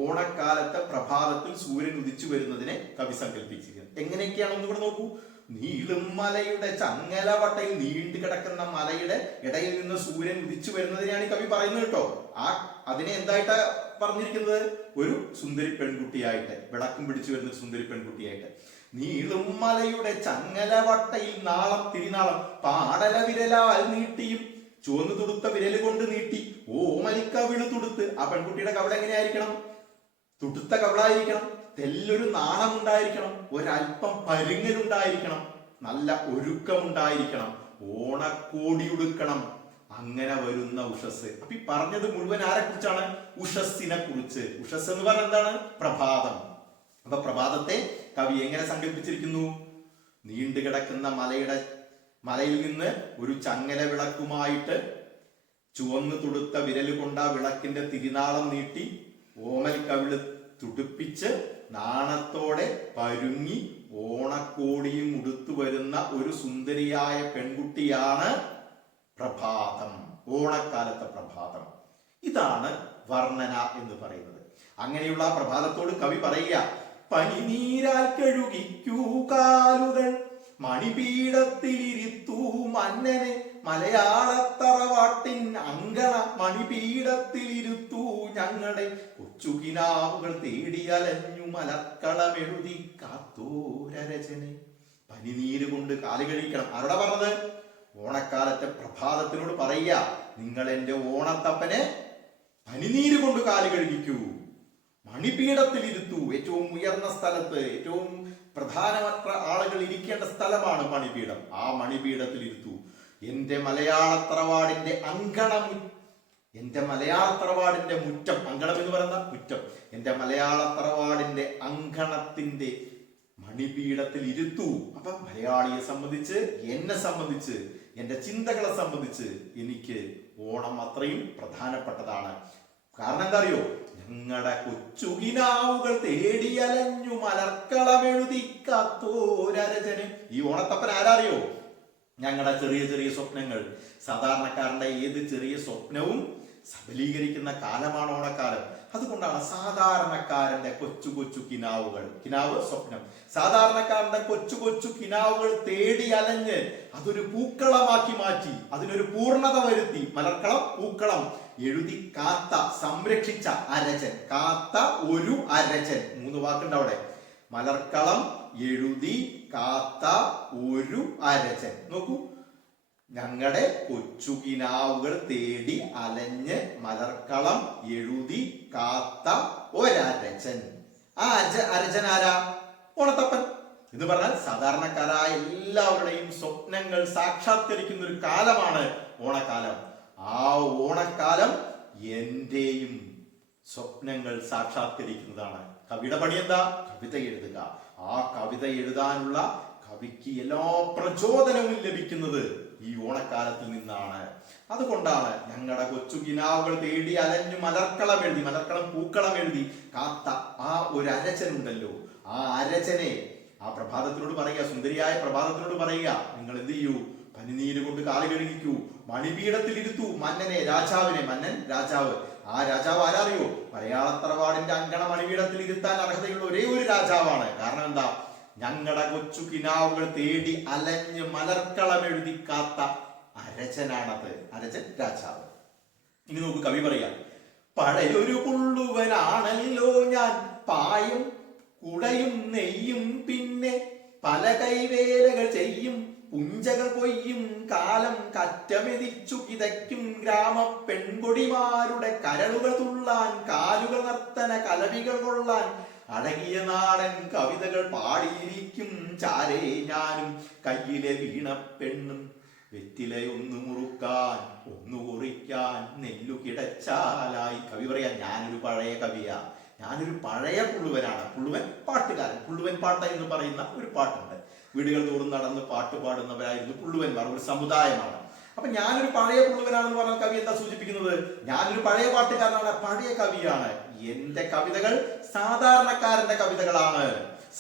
ഓണക്കാലത്തെ പ്രഭാതത്തിൽ സൂര്യൻ ഉദിച്ചു വരുന്നതിനെ കവി സങ്കല്പിച്ചിരിക്കുന്നത്. എങ്ങനെയൊക്കെയാണ് ഒന്നുകൂടെ നോക്കൂ. നീളും മലയുടെ ചങ്ങലവട്ടയിൽ നീണ്ടു കിടക്കുന്ന മലയുടെ ഇടയിൽ നിന്ന് സൂര്യൻ ഉദിച്ചു വരുന്നതിനെയാണ് ഈ കവി പറയുന്നത് കേട്ടോ. അതിനെ എന്തായിട്ടാ പറഞ്ഞിരിക്കുന്നത്? ഒരു സുന്ദരി പെൺകുട്ടിയായിട്ട്, വിളക്കും പിടിച്ചു വരുന്ന സുന്ദരി പെൺകുട്ടിയായിട്ട്. നീളും മലയുടെ ചങ്ങലവട്ടയിൽ നാളം തിരിനാളം പാടല വിരലാൽ നീട്ടിയും. ചുവന്നു തുടുത്ത വിരല് കൊണ്ട് നീട്ടി ഓമലിക്കവിള് തുടുത്ത്. ആ പെൺകുട്ടിയുടെ കവിള എങ്ങനെയായിരിക്കണം? തുടുത്ത കവിളായിരിക്കണം. തെല്ലൊരു നാണം ഉണ്ടായിരിക്കണം, ഒരല്പം പരുങ്ങലുണ്ടായിരിക്കണം, നല്ല ഒരുക്കമുണ്ടായിരിക്കണം, ഓണക്കോടിയുടുക്കണം. അങ്ങനെ വരുന്ന ഉഷസ്. അപ്പൊ ഈ പറഞ്ഞത് മുഴുവൻ ആരെ കുറിച്ചാണ്? ഉഷസ്സിനെ കുറിച്ച്. ഉഷസ് എന്ന് പറഞ്ഞാൽ എന്താണ്? പ്രഭാതം. അപ്പൊ പ്രഭാതത്തെ കവി എങ്ങനെ സങ്കല്പിച്ചിരിക്കുന്നു? നീണ്ടു കിടക്കുന്ന മലയിൽ നിന്ന് ഒരു ചങ്ങല വിളക്കുമായിട്ട് ചുവന്നു തുടുത്ത വിരല് കൊണ്ട് ആ വിളക്കിന്റെ തിരിനാളം നീട്ടി ഓമൽ കവിള് തുടുപ്പിച്ച് നാണത്തോടെ പരുങ്ങി ഓണക്കോടിയും ഉടുത്തു വരുന്ന ഒരു സുന്ദരിയായ പെൺകുട്ടിയാണ് പ്രഭാതം, ഓണക്കാലത്തെ പ്രഭാതം. ഇതാണ് വർണ്ണന എന്ന് പറയുന്നത്. അങ്ങനെയുള്ള ആ പ്രഭാതത്തോട് കവി പറയുക, പനിനീരാൽ കഴുകിക്കൂ കാലുകൾ, മണിപീഠത്തിലിരുത്തൂ മന്നനെ, മലയാളത്തറവാട്ടിൻ അങ്കണ മണിപീഠത്തിലിരുത്തൂ ഞങ്ങളുടെ, കൊച്ചുകിനാവുകൾ തേടിയലഞ്ഞു മലക്കളമെഴുതി കാത്തോരരചനെ. പനിനീര് കൊണ്ട് കാല് കഴിക്കണം. ആരോടാ പറഞ്ഞത്? ഓണക്കാലത്തെ പ്രഭാതത്തിനോട് പറയുക, നിങ്ങൾ എന്റെ ഓണത്തപ്പനെ പനിനീര് കൊണ്ട് കാല് കഴുകിക്കൂ, മണിപീഠത്തിലിരുത്തൂ. ഏറ്റവും ഉയർന്ന സ്ഥലത്ത്, ഏറ്റവും പ്രധാനപ്പെട്ട ആളുകൾ ഇരിക്കേണ്ട സ്ഥലമാണ് മണിപീഠം. ആ മണിപീഠത്തിലിരുത്തൂ. എന്റെ മലയാളത്തറവാടിന്റെ എന്റെ മലയാളത്തറവാടിന്റെ മുറ്റം, അങ്കണം എന്ന് പറയുന്ന മുറ്റം, എന്റെ മലയാളത്തറവാടിന്റെ അങ്കണത്തിന്റെ മണിപീഠത്തിൽ ഇരുത്തൂ. അപ്പൊ മലയാളിയെ സംബന്ധിച്ച്, എന്നെ സംബന്ധിച്ച്, എന്റെ ചിന്തകളെ സംബന്ധിച്ച് എനിക്ക് ഓണം അത്രയും പ്രധാനപ്പെട്ടതാണ്. കാരണം എന്താ അറിയോ? ഞങ്ങളുടെ കൊച്ചുകിനാവുകൾ തേടിയലഞ്ഞു മലർക്കളമെഴുതി കാത്തോരരചന്. ഈ ഓണത്തപ്പൻ ആരാറിയോ? ഞങ്ങളുടെ ചെറിയ ചെറിയ സ്വപ്നങ്ങൾ, സാധാരണക്കാരന്റെ ഏത് ചെറിയ സ്വപ്നവും സബലീകരിക്കുന്ന കാലമാണ് ഓണക്കാലം. അതുകൊണ്ടാണ് സാധാരണക്കാരന്റെ കൊച്ചു കൊച്ചു കിനാവുകൾ, കിനാവ് സ്വപ്നം, സാധാരണക്കാരന്റെ കൊച്ചു കൊച്ചു കിനാവുകൾ തേടി അലഞ്ഞ് അതൊരു പൂക്കളമാക്കി മാറ്റി, അതിനൊരു പൂർണ്ണത വരുത്തി. മലർക്കളം, പൂക്കളം എഴുതി കാത്ത, സംരക്ഷിച്ച അരചൻ. കാത്ത ഒരു അരചൻ, 3 വാക്കുണ്ട് അവിടെ. മലർക്കളം എഴുതി കാത്ത ഒരു അരചൻ. നോക്കൂ, ഞങ്ങളുടെ കൊച്ചുകിനാവുകൾ തേടി അലഞ്ഞ് മലർക്കളം എഴുതി കാത്ത ഒരരചൻ. ആ അരചൻ ആരാ? ഓണത്തപ്പൻ എന്ന് പറഞ്ഞാൽ സാധാരണക്കാരായ എല്ലാവരുടെയും സ്വപ്നങ്ങൾ സാക്ഷാത്കരിക്കുന്ന ഒരു കാലമാണ് ഓണക്കാലം. ആ ഓണക്കാലം എന്റെയും സ്വപ്നങ്ങൾ സാക്ഷാത്കരിക്കുന്നതാണ്. കവിയുടെ പണി എന്താ? കവിത എഴുതുക. ആ കവിത എഴുതാനുള്ള കവിക്ക് എല്ലാ പ്രചോദനവും ലഭിക്കുന്നത് ഈ ഓണക്കാലത്തിൽ നിന്നാണ്. അതുകൊണ്ടാണ് ഞങ്ങളുടെ കൊച്ചു കിനാവുകൾ തേടി അലഞ്ഞു മലർക്കളം എഴുതി, മലർക്കളം പൂക്കളം എഴുതി കാത്ത ആ ഒരു അരചനുണ്ടല്ലോ, ആ അരചനെ ആ പ്രഭാതത്തിനോട് പറയുക, സുന്ദരിയായ പ്രഭാതത്തിനോട് പറയുക, നിങ്ങൾ എന്ത് ചെയ്യൂ? പനിനീര് കൊണ്ട് കാല് കഴുകിക്കൂ, മണിപീഠത്തിൽ ഇരുത്തൂ മന്നനെ, രാജാവിനെ. മന്നൻ രാജാവ്. ആ രാജാവ് ആരറിയോ? മലയാളത്തറവാടിന്റെ അങ്കണ മണിപീഠത്തിൽ ഇരുത്താൻ അർഹതയുള്ള ഒരേ ഒരു രാജാവാണ്. കാരണം എന്താ? ഞങ്ങളുടെ കൊച്ചു കിനാവുകൾ തേടി അലഞ്ഞ് മലർക്കളം എഴുതി കാത്ത അരചനാണത്. അരചൻ രാജാവ്. ഇനി നോക്കൂ, കവി പറയാ, പഴയൊരു പുള്ളുവനാണല്ലോ ഞാൻ, പായും കുടയും നെയ്യും പിന്നെ പല കൈവേലകൾ ചെയ്യും, പുഞ്ചകൾ കൊയ്യും കാലം കറ്റമെതിച്ചു കിതയ്ക്കും, ഗ്രാമ പെൺകൊടിമാരുടെ കരളുകൾ തുള്ളാൻ, കാലുകൾ നർത്തന കലവികൾ കൊള്ളാൻ, അടങ്ങിയ നാടൻ കവിതകൾ പാടിയിരിക്കും ചാരേ ഞാനും, കയ്യിലെ വീണ പെണ്ണും വെറ്റിലെ ഒന്ന് മുറുക്കാൻ ഒന്ന് കുറിക്കാൻ നെല്ലു കിടച്ചാലായി. കവി പറയാ, ഞാനൊരു പഴയ കവിയാ, ഞാനൊരു പഴയ പുള്ളുവനാണ്. പുള്ളുവൻ പാട്ടുകാരൻ. പുള്ളുവൻ പാട്ട എന്ന് പറയുന്ന ഒരു പാട്ടുണ്ട്. വീടുകൾ തോറും നടന്ന് പാട്ട് പാടുന്നവരായിരുന്നു പുള്ളുവന്മാർ, ഒരു സമുദായമാണ്. അപ്പൊ ഞാനൊരു പഴയ പുള്ളുവനാണെന്ന് പറഞ്ഞാൽ കവി എന്താ സൂചിപ്പിക്കുന്നത്? ഞാനൊരു പഴയ പാട്ടുകാരനാണ്, പഴയ കവിയാണ്. എന്റെ കവിതകൾ സാധാരണക്കാരന്റെ കവിതകളാണ്,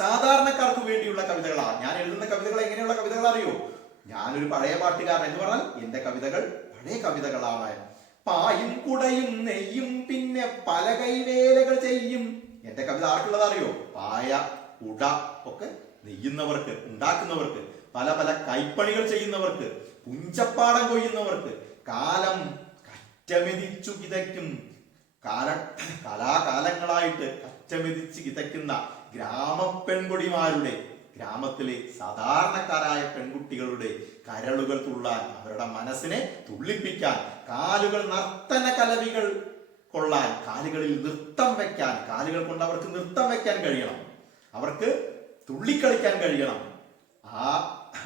സാധാരണക്കാർക്ക് വേണ്ടിയുള്ള കവിതകളാണ്. ഞാൻ എഴുതുന്ന കവിതകൾ എങ്ങനെയുള്ള കവിതകൾ അറിയോ? ഞാനൊരു പഴയ പാട്ടുകാരൻ എന്ന് പറഞ്ഞാൽ എന്റെ കവിതകൾ പഴയ കവിതകളാണ്. പായും കുടയും നെയ്യും പിന്നെ പല കൈവേലകൾ ചെയ്യും. എന്റെ കവിത ആർക്കുള്ളത് അറിയോ? പായ, കുട ഒക്കെ നെയ്യുന്നവർക്ക്, ഉണ്ടാക്കുന്നവർക്ക്, പല പല കൈപ്പണികൾ ചെയ്യുന്നവർക്ക്, പുഞ്ചപ്പാടം കൊയ്യുന്നവർക്ക്, കാലം കറ്റമെതിച്ചു കിതയ്ക്കും, കലാകാലങ്ങളായിട്ട് കറ്റമെതിച്ച് കിതയ്ക്കുന്ന ഗ്രാമപ്പെൺകൊടിമാരുടെ, ഗ്രാമത്തിലെ സാധാരണക്കാരായ പെൺകുട്ടികളുടെ കരളുകൾ തുള്ളാൻ, അവരുടെ മനസ്സിനെ തുള്ളിപ്പിക്കാൻ, കാലുകൾ നർത്തന കലവികൾ കൊള്ളാൻ, കാലുകളിൽ നൃത്തം വെക്കാൻ, കാലുകൾ കൊണ്ട് അവർക്ക് നൃത്തം വെക്കാൻ കഴിയണം, അവർക്ക് തുള്ളിക്കളിക്കാൻ കഴിയണം.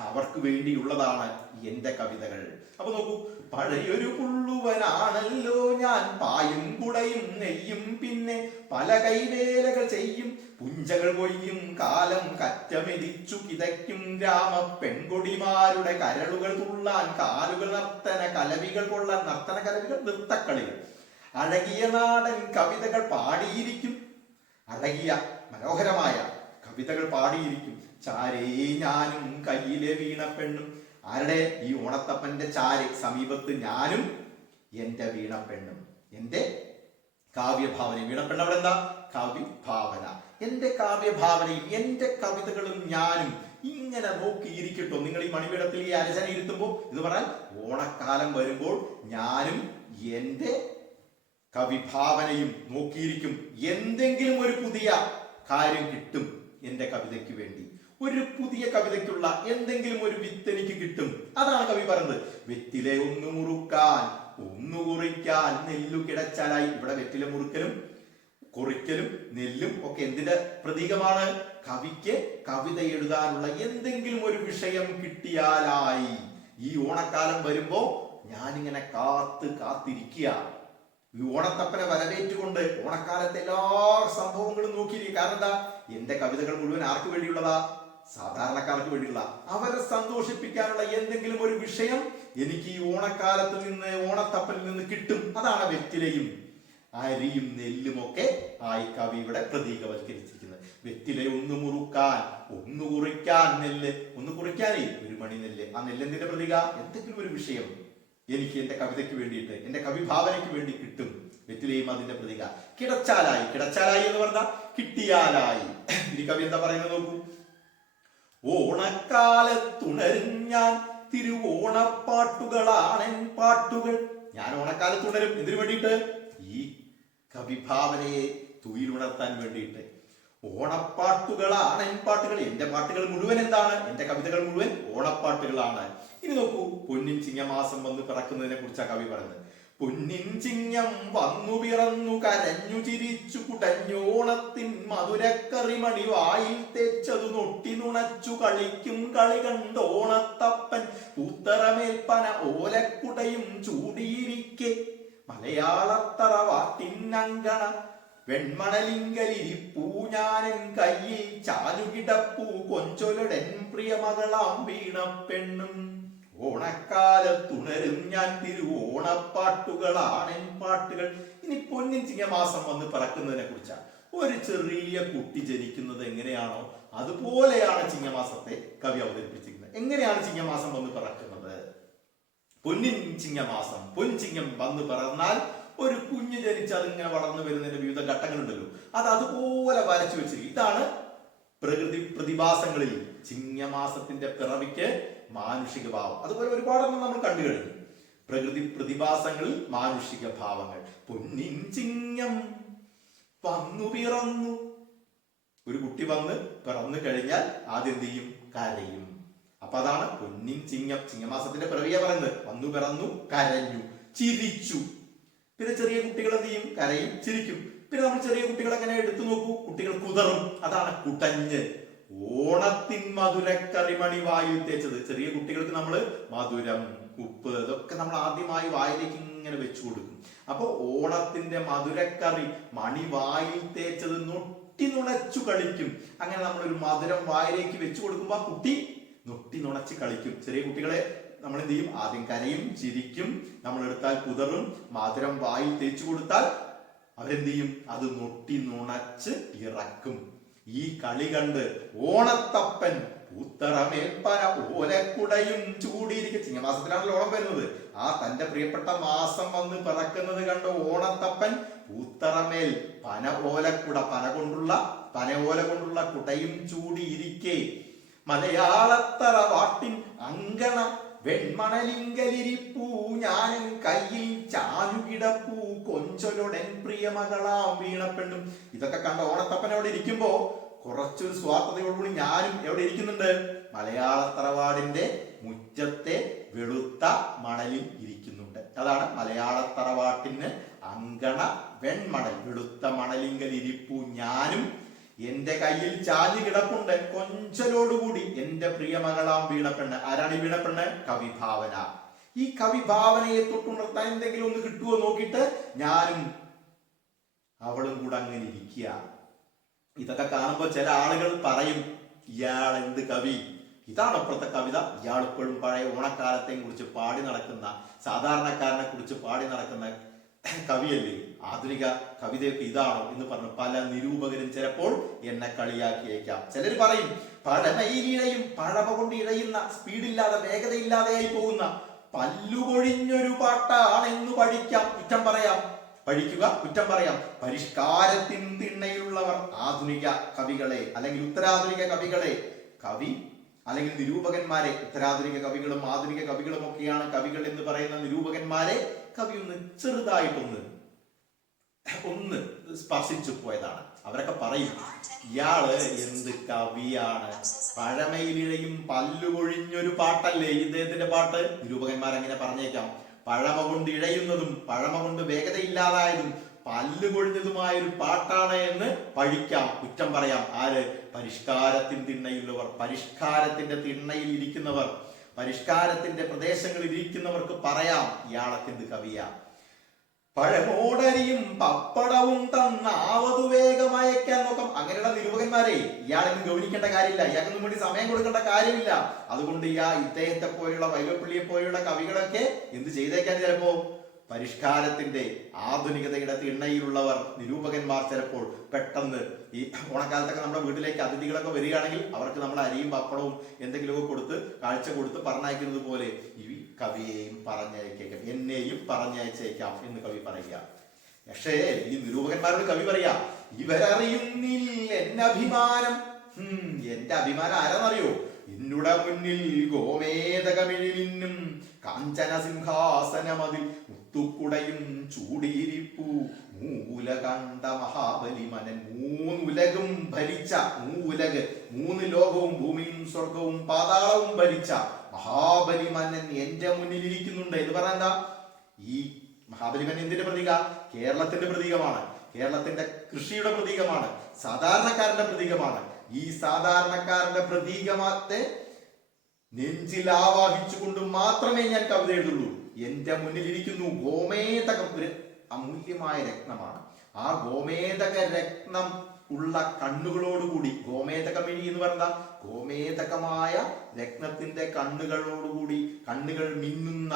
അവർക്ക് വേണ്ടിയുള്ളതാണ് എന്റെ കവിതകൾ. അപ്പൊ നോക്കൂ, പഴയൊരു പുള്ളുവനാണല്ലോ ഞാൻ, പായും കുടയും നെയ്യും പിന്നെ പല കൈവേലകൾ ചെയ്യും, പുഞ്ചകൾ കൊയ്യും കാലം കറ്റമെതിച്ചു കിതയ്ക്കും, ഗ്രാമ പെൺകൊടിമാരുടെ കരളുകൾ തുള്ളാൻ, കാലുകൾ നർത്തന കലവികൾ കൊള്ളാൻ. നർത്തന കലവികൾ, നൃത്തക്കളികൾ. അഴകിയ നാടൻ കവിതകൾ പാടിയിരിക്കും, അഴകിയ മനോഹരമായ കവിതകൾ പാടിയിരിക്കും ചാരേ ഞാനും, കയ്യിലെ വീണ പെണ്ണും. ആരുടെ? ഈ ഓണത്തപ്പന്റെ ചാര്, സമീപത്ത് ഞാനും എന്റെ വീണ പെണ്ണും, എന്റെ കാവ്യഭാവനയും. വീണപ്പെണ്ണ് അവിടെ എന്താ? കവിഭാവന. എന്റെ കാവ്യഭാവനയും എന്റെ കവിതകളും ഞാനും ഇങ്ങനെ നോക്കിയിരിക്കട്ടോ. നിങ്ങൾ ഈ മണിപീഠത്തിൽ ഈ അരചന ഇരുത്തുമ്പോൾ ഇത് പറഞ്ഞാൽ ഓണക്കാലം വരുമ്പോൾ ഞാനും എന്റെ കവിഭാവനയും നോക്കിയിരിക്കും. എന്തെങ്കിലും ഒരു പുതിയ കാര്യം കിട്ടും എന്റെ കവിതയ്ക്ക് വേണ്ടി. ഒരു പുതിയ കവിതയ്ക്കുള്ള എന്തെങ്കിലും ഒരു വിത്ത് എനിക്ക് കിട്ടും. അതാണ് കവി പറയുന്നത്. വെറ്റിലെ ഒന്ന് മുറുക്കാൻ ഒന്ന് കുറിക്കാൻ നെല്ലു കിടച്ചാലായി. ഇവിടെ വെറ്റില മുറുക്കലും കുറിക്കലും നെല്ലും ഒക്കെ എന്തിന്റെ പ്രതീകമാണ്? കവിക്ക് കവിത എഴുതാനുള്ള എന്തെങ്കിലും ഒരു വിഷയം കിട്ടിയാലായി. ഈ ഓണക്കാലം വരുമ്പോ ഞാനിങ്ങനെ കാത്തിരിക്കുക, ഈ ഓണത്തപ്പനെ വരവേറ്റുകൊണ്ട് ഓണക്കാലത്തെ എല്ലാ സംഭവങ്ങളും നോക്കിയിരിക്കുക. കാരണം എന്താ? എന്റെ കവിതകൾ മുഴുവൻ ആർക്ക് വേണ്ടിയുള്ളതാ? സാധാരണക്കാർക്ക് വേണ്ടിയുള്ള, അവരെ സന്തോഷിപ്പിക്കാനുള്ള എന്തെങ്കിലും ഒരു വിഷയം എനിക്ക് ഈ ഓണക്കാലത്തിൽ നിന്ന്, ഓണത്തപ്പനിൽ നിന്ന് കിട്ടും. അതാണ് വെറ്റിലയും അരിയും നെല്ലും ഒക്കെ ആയി കവി ഇവിടെ പ്രതീകവൽക്കരിച്ചിരിക്കുന്നത്. വെറ്റില ഒന്ന് മുറുക്കാൻ, ഒന്ന് കുറിക്കാൻ നെല്ല്, ഒന്ന് കുറിക്കാനേ ഒരു മണി നെല്ല്. ആ നെല്ലെന്തിന്റെ പ്രതീക? എന്തെങ്കിലും ഒരു വിഷയം എനിക്ക് എന്റെ കവിതയ്ക്ക് വേണ്ടിയിട്ട്, എന്റെ കവിഭാവനയ്ക്ക് വേണ്ടി കിട്ടും. വെറ്റിലയും അതിന്റെ പ്രതീക. കിടച്ചാലായി, കിടച്ചാലായി എന്ന് പറഞ്ഞാൽ കിട്ടിയാലായി. ഇനി കവി എന്താ പറയുന്നത് നോക്കൂ. ഓണക്കാലത്തുണരും ഞാൻ തിരുവോണപ്പാട്ടുകളാണെൻ പാട്ടുകൾ. ഞാൻ ഓണക്കാലത്തുണരും എന്തിനു വേണ്ടിയിട്ട്? ഈ കവിഭാവനയെ തുയിലുണർത്താൻ വേണ്ടിയിട്ട്. ഓണപ്പാട്ടുകളാണ് എൻ പാട്ടുകൾ. എന്റെ പാട്ടുകൾ മുഴുവൻ എന്താണ്? എന്റെ കവിതകൾ മുഴുവൻ ഓണപ്പാട്ടുകളാണ്. ഇനി നോക്കൂ, പൊന്നിൻ ചിങ്ങമാസം വന്ന് പിറക്കുന്നതിനെ കുറിച്ചാണ് കവി പറയുന്നത്. പൊന്നിൻ ചിങ്ങം വന്നു പിറന്നു കരഞ്ഞു ചിരിച്ചു കുടഞ്ഞോണത്തിൻ മധുരക്കറിമണി വായിൽ തേച്ചതു നൊട്ടി നുണച്ചു കളിക്കും കളി കണ്ടോണത്തപ്പൻ പൂത്തറമേൽപ്പന ഓലക്കുടയും ചൂടിയിരിക്കെ മലയാളത്തറവാട്ടിനങ്കണ വെൺമണലിങ്കലിരിപ്പൂ ഞാനൻ കയ്യിൽ ചാലുകിടപ്പൂ കൊഞ്ചൊലടൻ പ്രിയമകളാം വീണപ്പെണ്ണും. ഓണക്കാലത്തുണരും ഞാൻ തിരുവോണപ്പാട്ടുകളാണെൻ പാട്ടുകൾ. ഇനി പൊന്നിൻ ചിങ്ങമാസം വന്ന് പിറക്കുന്നതിനെ കുറിച്ചാണ്. ഒരു ചെറിയ കുട്ടി ജനിക്കുന്നത് എങ്ങനെയാണോ അതുപോലെയാണ് ചിങ്ങമാസത്തെ കവി അവതരിപ്പിച്ചിരിക്കുന്നത്. എങ്ങനെയാണ് ചിങ്ങമാസം വന്ന് പിറക്കുന്നത്? പൊന്നിൻ ചിങ്ങമാസം, പൊൻചിങ്ങം വന്ന് പിറന്നാൽ ഒരു കുഞ്ഞ് ജനിച്ച് അതിങ്ങനെ വളർന്നു വരുന്നതിന്റെ വിവിധ ഘട്ടങ്ങളുണ്ടല്ലോ, അത് അതുപോലെ വരച്ചു വെച്ചിരിക്കും. ഇതാണ് പ്രകൃതി പ്രതിഭാസങ്ങളിൽ ചിങ്ങമാസത്തിന്റെ പിറവിക്ക് മാനുഷിക ഭാവം. അതുപോലെ ഒരുപാടെണ്ണം നമ്മൾ കണ്ടു കഴിഞ്ഞു. പ്രകൃതി പ്രതിഭാസങ്ങളിൽ മാനുഷിക ഭാവങ്ങൾ. പൊന്നിൻ ചിങ്ങം വന്നു പിറന്നു. ഒരു കുട്ടി വന്ന് പിറന്നു കഴിഞ്ഞാൽ ആദ്യം എന്ത് ചെയ്യും? കരയും. അപ്പൊ അതാണ് പൊന്നിൻ ചിങ്ങം. ചിങ്ങമാസത്തിന്റെ പിറവിയാ പറയുന്നത്. വന്നു പിറന്നു, കരഞ്ഞു, ചിരിച്ചു. പിന്നെ ചെറിയ കുട്ടികൾ എന്ത് ചെയ്യും? കരയും, ചിരിക്കും. പിന്നെ നമ്മൾ ചെറിയ കുട്ടികൾ എങ്ങനെ എടുത്തു നോക്കൂ, കുട്ടികൾ കുതറും. അതാണ് കുടഞ്ഞ്. ഓണത്തിൻ മധുരക്കറിമണി വായിൽ തേച്ചത്. ചെറിയ കുട്ടികൾക്ക് നമ്മൾ മധുരം, ഉപ്പ് ഇതൊക്കെ നമ്മൾ ആദ്യമായി വായിലേക്ക് ഇങ്ങനെ വെച്ചു കൊടുക്കും. അപ്പൊ ഓണത്തിന്റെ മധുരക്കറി മണി വായിൽ തേച്ചത് നൊട്ടി നുണച്ചു കളിക്കും. അങ്ങനെ നമ്മളൊരു മധുരം വായിലേക്ക് വെച്ചു കൊടുക്കുമ്പോ ആ കുട്ടി നൊട്ടി നുണച്ച് കളിക്കും. ചെറിയ കുട്ടികളെ നമ്മൾ എന്ത് ചെയ്യും? ആദ്യം കരയും, ചിരിക്കും. നമ്മൾ എടുത്താൽ കുതറും. മധുരം വായിൽ തേച്ചു കൊടുത്താൽ അവരെന്ത് ചെയ്യും? അത് നൊട്ടി നുണച്ച് ഇറക്കും. ഈ കളി കണ്ട് ഓണത്തപ്പൻ പൂത്തറമേൽപ്പന ഓലക്കുടയും ചൂടിയിരിക്കും. ചിങ്ങമാസത്തിലാണല്ലോ ഓണം വരുന്നത്. ആ തന്റെ പ്രിയപ്പെട്ട മാസം വന്ന് പിറക്കുന്നത് കണ്ട് ഓണത്തപ്പൻ പൂത്തറമേൽ പന ഓലക്കുട, പന ഓല കൊണ്ടുള്ള കുടയും ചൂടിയിരിക്കെ മലയാളത്തറവാട്ടിൻ അങ്കണ വെൺമണലിങ്കലിരിപ്പൂ ഞാനൻ കയ്യിൽ ചാലുകിടപ്പൂ കൊഞ്ചൊലൊടൻ പ്രിയമകളാം വീണപ്പെണ്ണും. ഇതൊക്കെ കണ്ട ഓണത്തപ്പൻ അവിടെ ഇരിക്കുമ്പോ കുറച്ചൊരു സ്വാർത്ഥതയോടുകൂടി ഞാനും എവിടെ ഇരിക്കുന്നുണ്ട്? മലയാളത്തറവാടിന്റെ മുറ്റത്തെ വെളുത്ത മണലിൽ ഇരിക്കുന്നുണ്ട്. അതാണ് മലയാളത്തറവാട്ടിന് അങ്കണ വെൺമണൽ, വെളുത്ത മണലിങ്കലിരിപ്പൂ ഞാനും എന്റെ കയ്യിൽ ചാഞ്ഞു കിടപ്പുണ്ട് കൊഞ്ചലോടുകൂടി എന്റെ പ്രിയമകളാം വീണപ്പെണ്ണ്. ആരാണ് ഈ വീണപ്പെണ്ണ്? കവിഭാവന. ഈ കവിഭാവനയെ തൊട്ടുണർത്താൻ എന്തെങ്കിലും ഒന്ന് കിട്ടുമോ നോക്കിയിട്ട് ഞാനും അവളും കൂടെ അങ്ങനെ ഇരിക്കുക. ഇതൊക്കെ കാണുമ്പോൾ ചില ആളുകൾ പറയും, ഇയാൾ എന്ത് കവി, ഇതാണ് അപ്പുറത്തെ കവിത. ഇയാൾ ഇപ്പോഴും പഴയ ഓണക്കാലത്തെ കുറിച്ച് പാടി നടക്കുന്ന, സാധാരണക്കാരനെ കുറിച്ച് പാടി നടക്കുന്ന കവിയല്ലേ, ആധുനിക കവിതയൊക്കെ ഇതാണോ എന്ന് പറഞ്ഞ് പല നിരൂപകരും ചിലപ്പോൾ എന്നെ കളിയാക്കിയേക്കാം. ചിലർ പറയും പഴമയിലിഴയും, പഴമ കൊണ്ട് ഇഴയുന്ന, സ്പീഡില്ലാതെ വേഗതയില്ലാതെയായി പോകുന്ന പല്ലുകൊഴിഞ്ഞൊരു പാട്ടാണെന്ന് പഠിക്കാം, കുറ്റം പറയാം. പഠിക്കുക, കുറ്റം പറയാം. പരിഷ്കാരത്തിൻ തിണ്ണയിലുള്ളവർ ആധുനിക കവികളെ അല്ലെങ്കിൽ ഉത്തരാധുനിക കവികളെ, കവി അല്ലെങ്കിൽ നിരൂപകന്മാരെ, ഉത്തരാധുനിക കവികളും ആധുനിക കവികളും ഒക്കെയാണ് കവികൾ എന്ന് പറയുന്ന നിരൂപകന്മാരെ കവി ഒന്ന് ചെറുതായിട്ടൊന്ന് സ്പർശിച്ചു പോയതാണ്. അവരൊക്കെ പറയും, ഇയാള് എന്ത് കവിയാണ്, പഴമയിലിഴയും പല്ലുകൊഴിഞ്ഞൊരു പാട്ടല്ലേ ഇദ്ദേഹത്തിന്റെ പാട്ട്. നിരൂപകന്മാരങ്ങനെ പറഞ്ഞേക്കാം. പഴമ കൊണ്ട് ഇഴയുന്നതും പഴമ കൊണ്ട് വേഗതയില്ലാതായതും പല്ലുകൊഴിഞ്ഞതുമായ ഒരു പാട്ടാണ് എന്ന് പഴിക്കാം, കുറ്റം പറയാം. ആര്? പരിഷ്കാരത്തിൻ തിണ്ണയിലുള്ളവർ, പരിഷ്കാരത്തിന്റെ തിണ്ണയിൽ ഇരിക്കുന്നവർ, പരിഷ്കാരത്തിന്റെ പ്രദേശങ്ങളിൽ ഇരിക്കുന്നവർക്ക് പറയാം, ഇയാളൊക്കെ എന്ത് കവിയാ. പഴമോടരിയും പപ്പടവും തന്നാവതു വേഗമയക്കാൻ നോക്കാം. അങ്ങനെയുള്ള നിരൂപകന്മാരെ ഇയാളെന്നും ഗൗനിക്കേണ്ട കാര്യമില്ല, ഇയാൾക്കൊന്നും വേണ്ടി സമയം കൊടുക്കേണ്ട കാര്യമില്ല. അതുകൊണ്ട് ഇദ്ദേഹത്തെ പോലെയുള്ള വൈലോപ്പിള്ളിയെ പോലെയുള്ള കവികളൊക്കെ എന്ത് ചെയ്തേക്കാൻ ചിലപ്പോ പരിഷ്കാരത്തിന്റെ ആധുനികതയുടെ തിണ്ണയിലുള്ളവർ നിരൂപകന്മാർ ചിലപ്പോൾ പെട്ടെന്ന് ഈ ഓണക്കാലത്തൊക്കെ നമ്മുടെ വീട്ടിലേക്ക് അതിഥികളൊക്കെ വരികയാണെങ്കിൽ അവർക്ക് നമ്മൾ അരിയും പപ്പടവും എന്തെങ്കിലുമൊക്കെ കൊടുത്ത് കാഴ്ച കൊടുത്ത് പറഞ്ഞയക്കുന്നത് പോലെ ഈ കവിയെയും പറഞ്ഞയച്ചേക്കാം, എന്നെയും പറഞ്ഞയച്ചേക്കാം എന്ന് കവി പറയുക. പക്ഷേ ഈ നിരൂപകന്മാരോട് കവി പറയാ, ഇവരറിയുന്നില്ല എന്റെ അഭിമാനം. എന്റെ അഭിമാനം ആരാന്നറിയോ? എന്നുട മുന്നിൽ ഗോമേതകമിഴിമിന്നും കാഞ്ചന സിംഹാസനമതിൽ മുത്തുക്കുടയും ചൂടിയിരിപ്പു മൂല കണ്ട മഹാബലി മനൻ. മൂന്നുലകും ഭരിച്ച, മൂന്ന് ലോകവും ഭൂമിയും സ്വർഗവും പാതാളവും ഭരിച്ച മഹാബലി മനൻ എന്റെ മുന്നിൽ ഇരിക്കുന്നുണ്ട് എന്ന് പറഞ്ഞാ, ഈ മഹാബലി മനൻ എന്തിന്റെ പ്രതീക? കേരളത്തിന്റെ പ്രതീകമാണ്, കേരളത്തിന്റെ കൃഷിയുടെ പ്രതീകമാണ്, സാധാരണക്കാരന്റെ പ്രതീകമാണ്. ഈ സാധാരണക്കാരന്റെ പ്രതീകമാത്തെ നെഞ്ചിൽ ആവാഹിച്ചുകൊണ്ട് മാത്രമേ ഞാൻ കവിത എഴുതുള്ളൂ. എന്റെ മുന്നിലിരിക്കുന്നു ഗോമേതകം, ഒരു അമൂല്യമായ രത്നമാണ്. ആ ഗോമേതക രത്നം ഉള്ള കണ്ണുകളോടുകൂടി, ഗോമേതകമിഴി എന്ന് പറഞ്ഞ ഗോമേതകമായ രത്നത്തിന്റെ കണ്ണുകളോടുകൂടി, കണ്ണുകൾ മിന്നുന്ന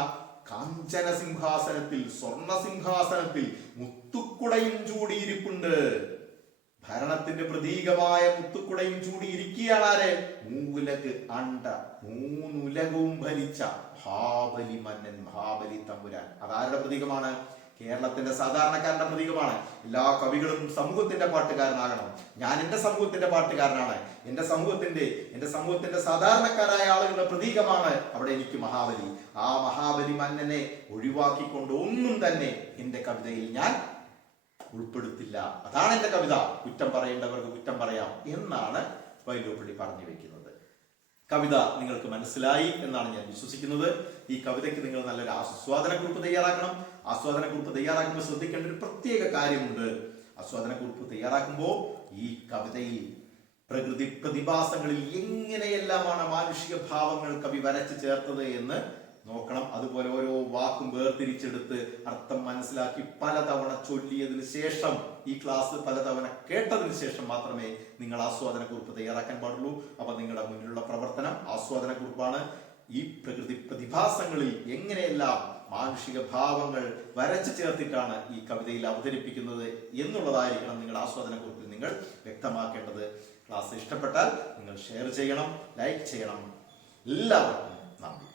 കാഞ്ചന സിംഹാസനത്തിൽ, സ്വർണ സിംഹാസനത്തിൽ മുത്തുക്കുടയും ചൂടിയിരിപ്പുണ്ട്. ഭരണത്തിന്റെ പ്രതീകമായ മുത്തുക്കുടയും ചൂടിയിരിക്കുകയാണ് ആര്? മൂലക് അണ്ട, മൂന്നുലകവും ഭരിച്ച മഹാബലി മന്നൻ, മഹാബലി തമ്പുരാൻ. അതാരുടെ പ്രതീകമാണ്? കേരളത്തിന്റെ സാധാരണക്കാരന്റെ പ്രതീകമാണ്. എല്ലാ കവികളും സമൂഹത്തിന്റെ പാട്ടുകാരനാകണം. ഞാൻ എന്റെ സമൂഹത്തിന്റെ പാട്ടുകാരനാണ്. എന്റെ സമൂഹത്തിന്റെ സാധാരണക്കാരായ ആളുകളുടെ പ്രതീകമാണ് അവിടെ എനിക്ക് മഹാബലി. ആ മഹാബലി മന്നനെ ഒഴിവാക്കിക്കൊണ്ട് ഒന്നും തന്നെ എന്റെ കവിതയിൽ ഞാൻ ഉൾപ്പെടുത്തില്ല. അതാണ് എന്റെ കവിത. കുറ്റം പറയേണ്ടവർക്ക് കുറ്റം പറയാം എന്നാണ് വൈലോപ്പിള്ളി പറഞ്ഞു വെക്കുന്നത്. കവിത നിങ്ങൾക്ക് മനസ്സിലായി എന്നാണ് ഞാൻ വിശ്വസിക്കുന്നത്. ഈ കവിതയ്ക്ക് നിങ്ങൾ നല്ലൊരു ആസ്വാദനക്കുറിപ്പ് തയ്യാറാക്കണം. ആസ്വാദനക്കുറിപ്പ് തയ്യാറാക്കുമ്പോൾ ശ്രദ്ധിക്കേണ്ട ഒരു പ്രത്യേക കാര്യമുണ്ട്. ആസ്വാദനക്കുറിപ്പ് തയ്യാറാക്കുമ്പോൾ ഈ കവിതയിൽ പ്രകൃതി പ്രതിഭാസങ്ങളിൽ എങ്ങനെയെല്ലാമാണ് മാനുഷിക ഭാവങ്ങൾ കവി വരച്ചു ചേർത്തത് എന്ന് നോക്കണം. അതുപോലെ ഓരോ വാക്കും വേർതിരിച്ചെടുത്ത് അർത്ഥം മനസ്സിലാക്കി പലതവണ ചൊല്ലിയതിനു ശേഷം, ഈ ക്ലാസ് പലതവണ കേട്ടതിന് ശേഷം മാത്രമേ നിങ്ങൾ ആസ്വാദനക്കുറിപ്പ് തയ്യാറാക്കാൻ പാടുള്ളൂ. അപ്പൊ നിങ്ങളുടെ മുന്നിലുള്ള പ്രവർത്തനം ആസ്വാദനക്കുറിപ്പാണ്. ഈ പ്രകൃതി പ്രതിഭാസങ്ങളിൽ എങ്ങനെയെല്ലാം മാനുഷിക ഭാവങ്ങൾ വരച്ചു ചേർത്തിട്ടാണ് ഈ കവിതയിൽ അവതരിപ്പിക്കുന്നത് എന്നുള്ളതായിരിക്കണം നിങ്ങളുടെ ആസ്വാദനക്കുറിപ്പിൽ നിങ്ങൾ വ്യക്തമാക്കേണ്ടത്. ക്ലാസ് ഇഷ്ടപ്പെട്ടാൽ നിങ്ങൾ ഷെയർ ചെയ്യണം, ലൈക്ക് ചെയ്യണം. എല്ലാവർക്കും നന്ദി.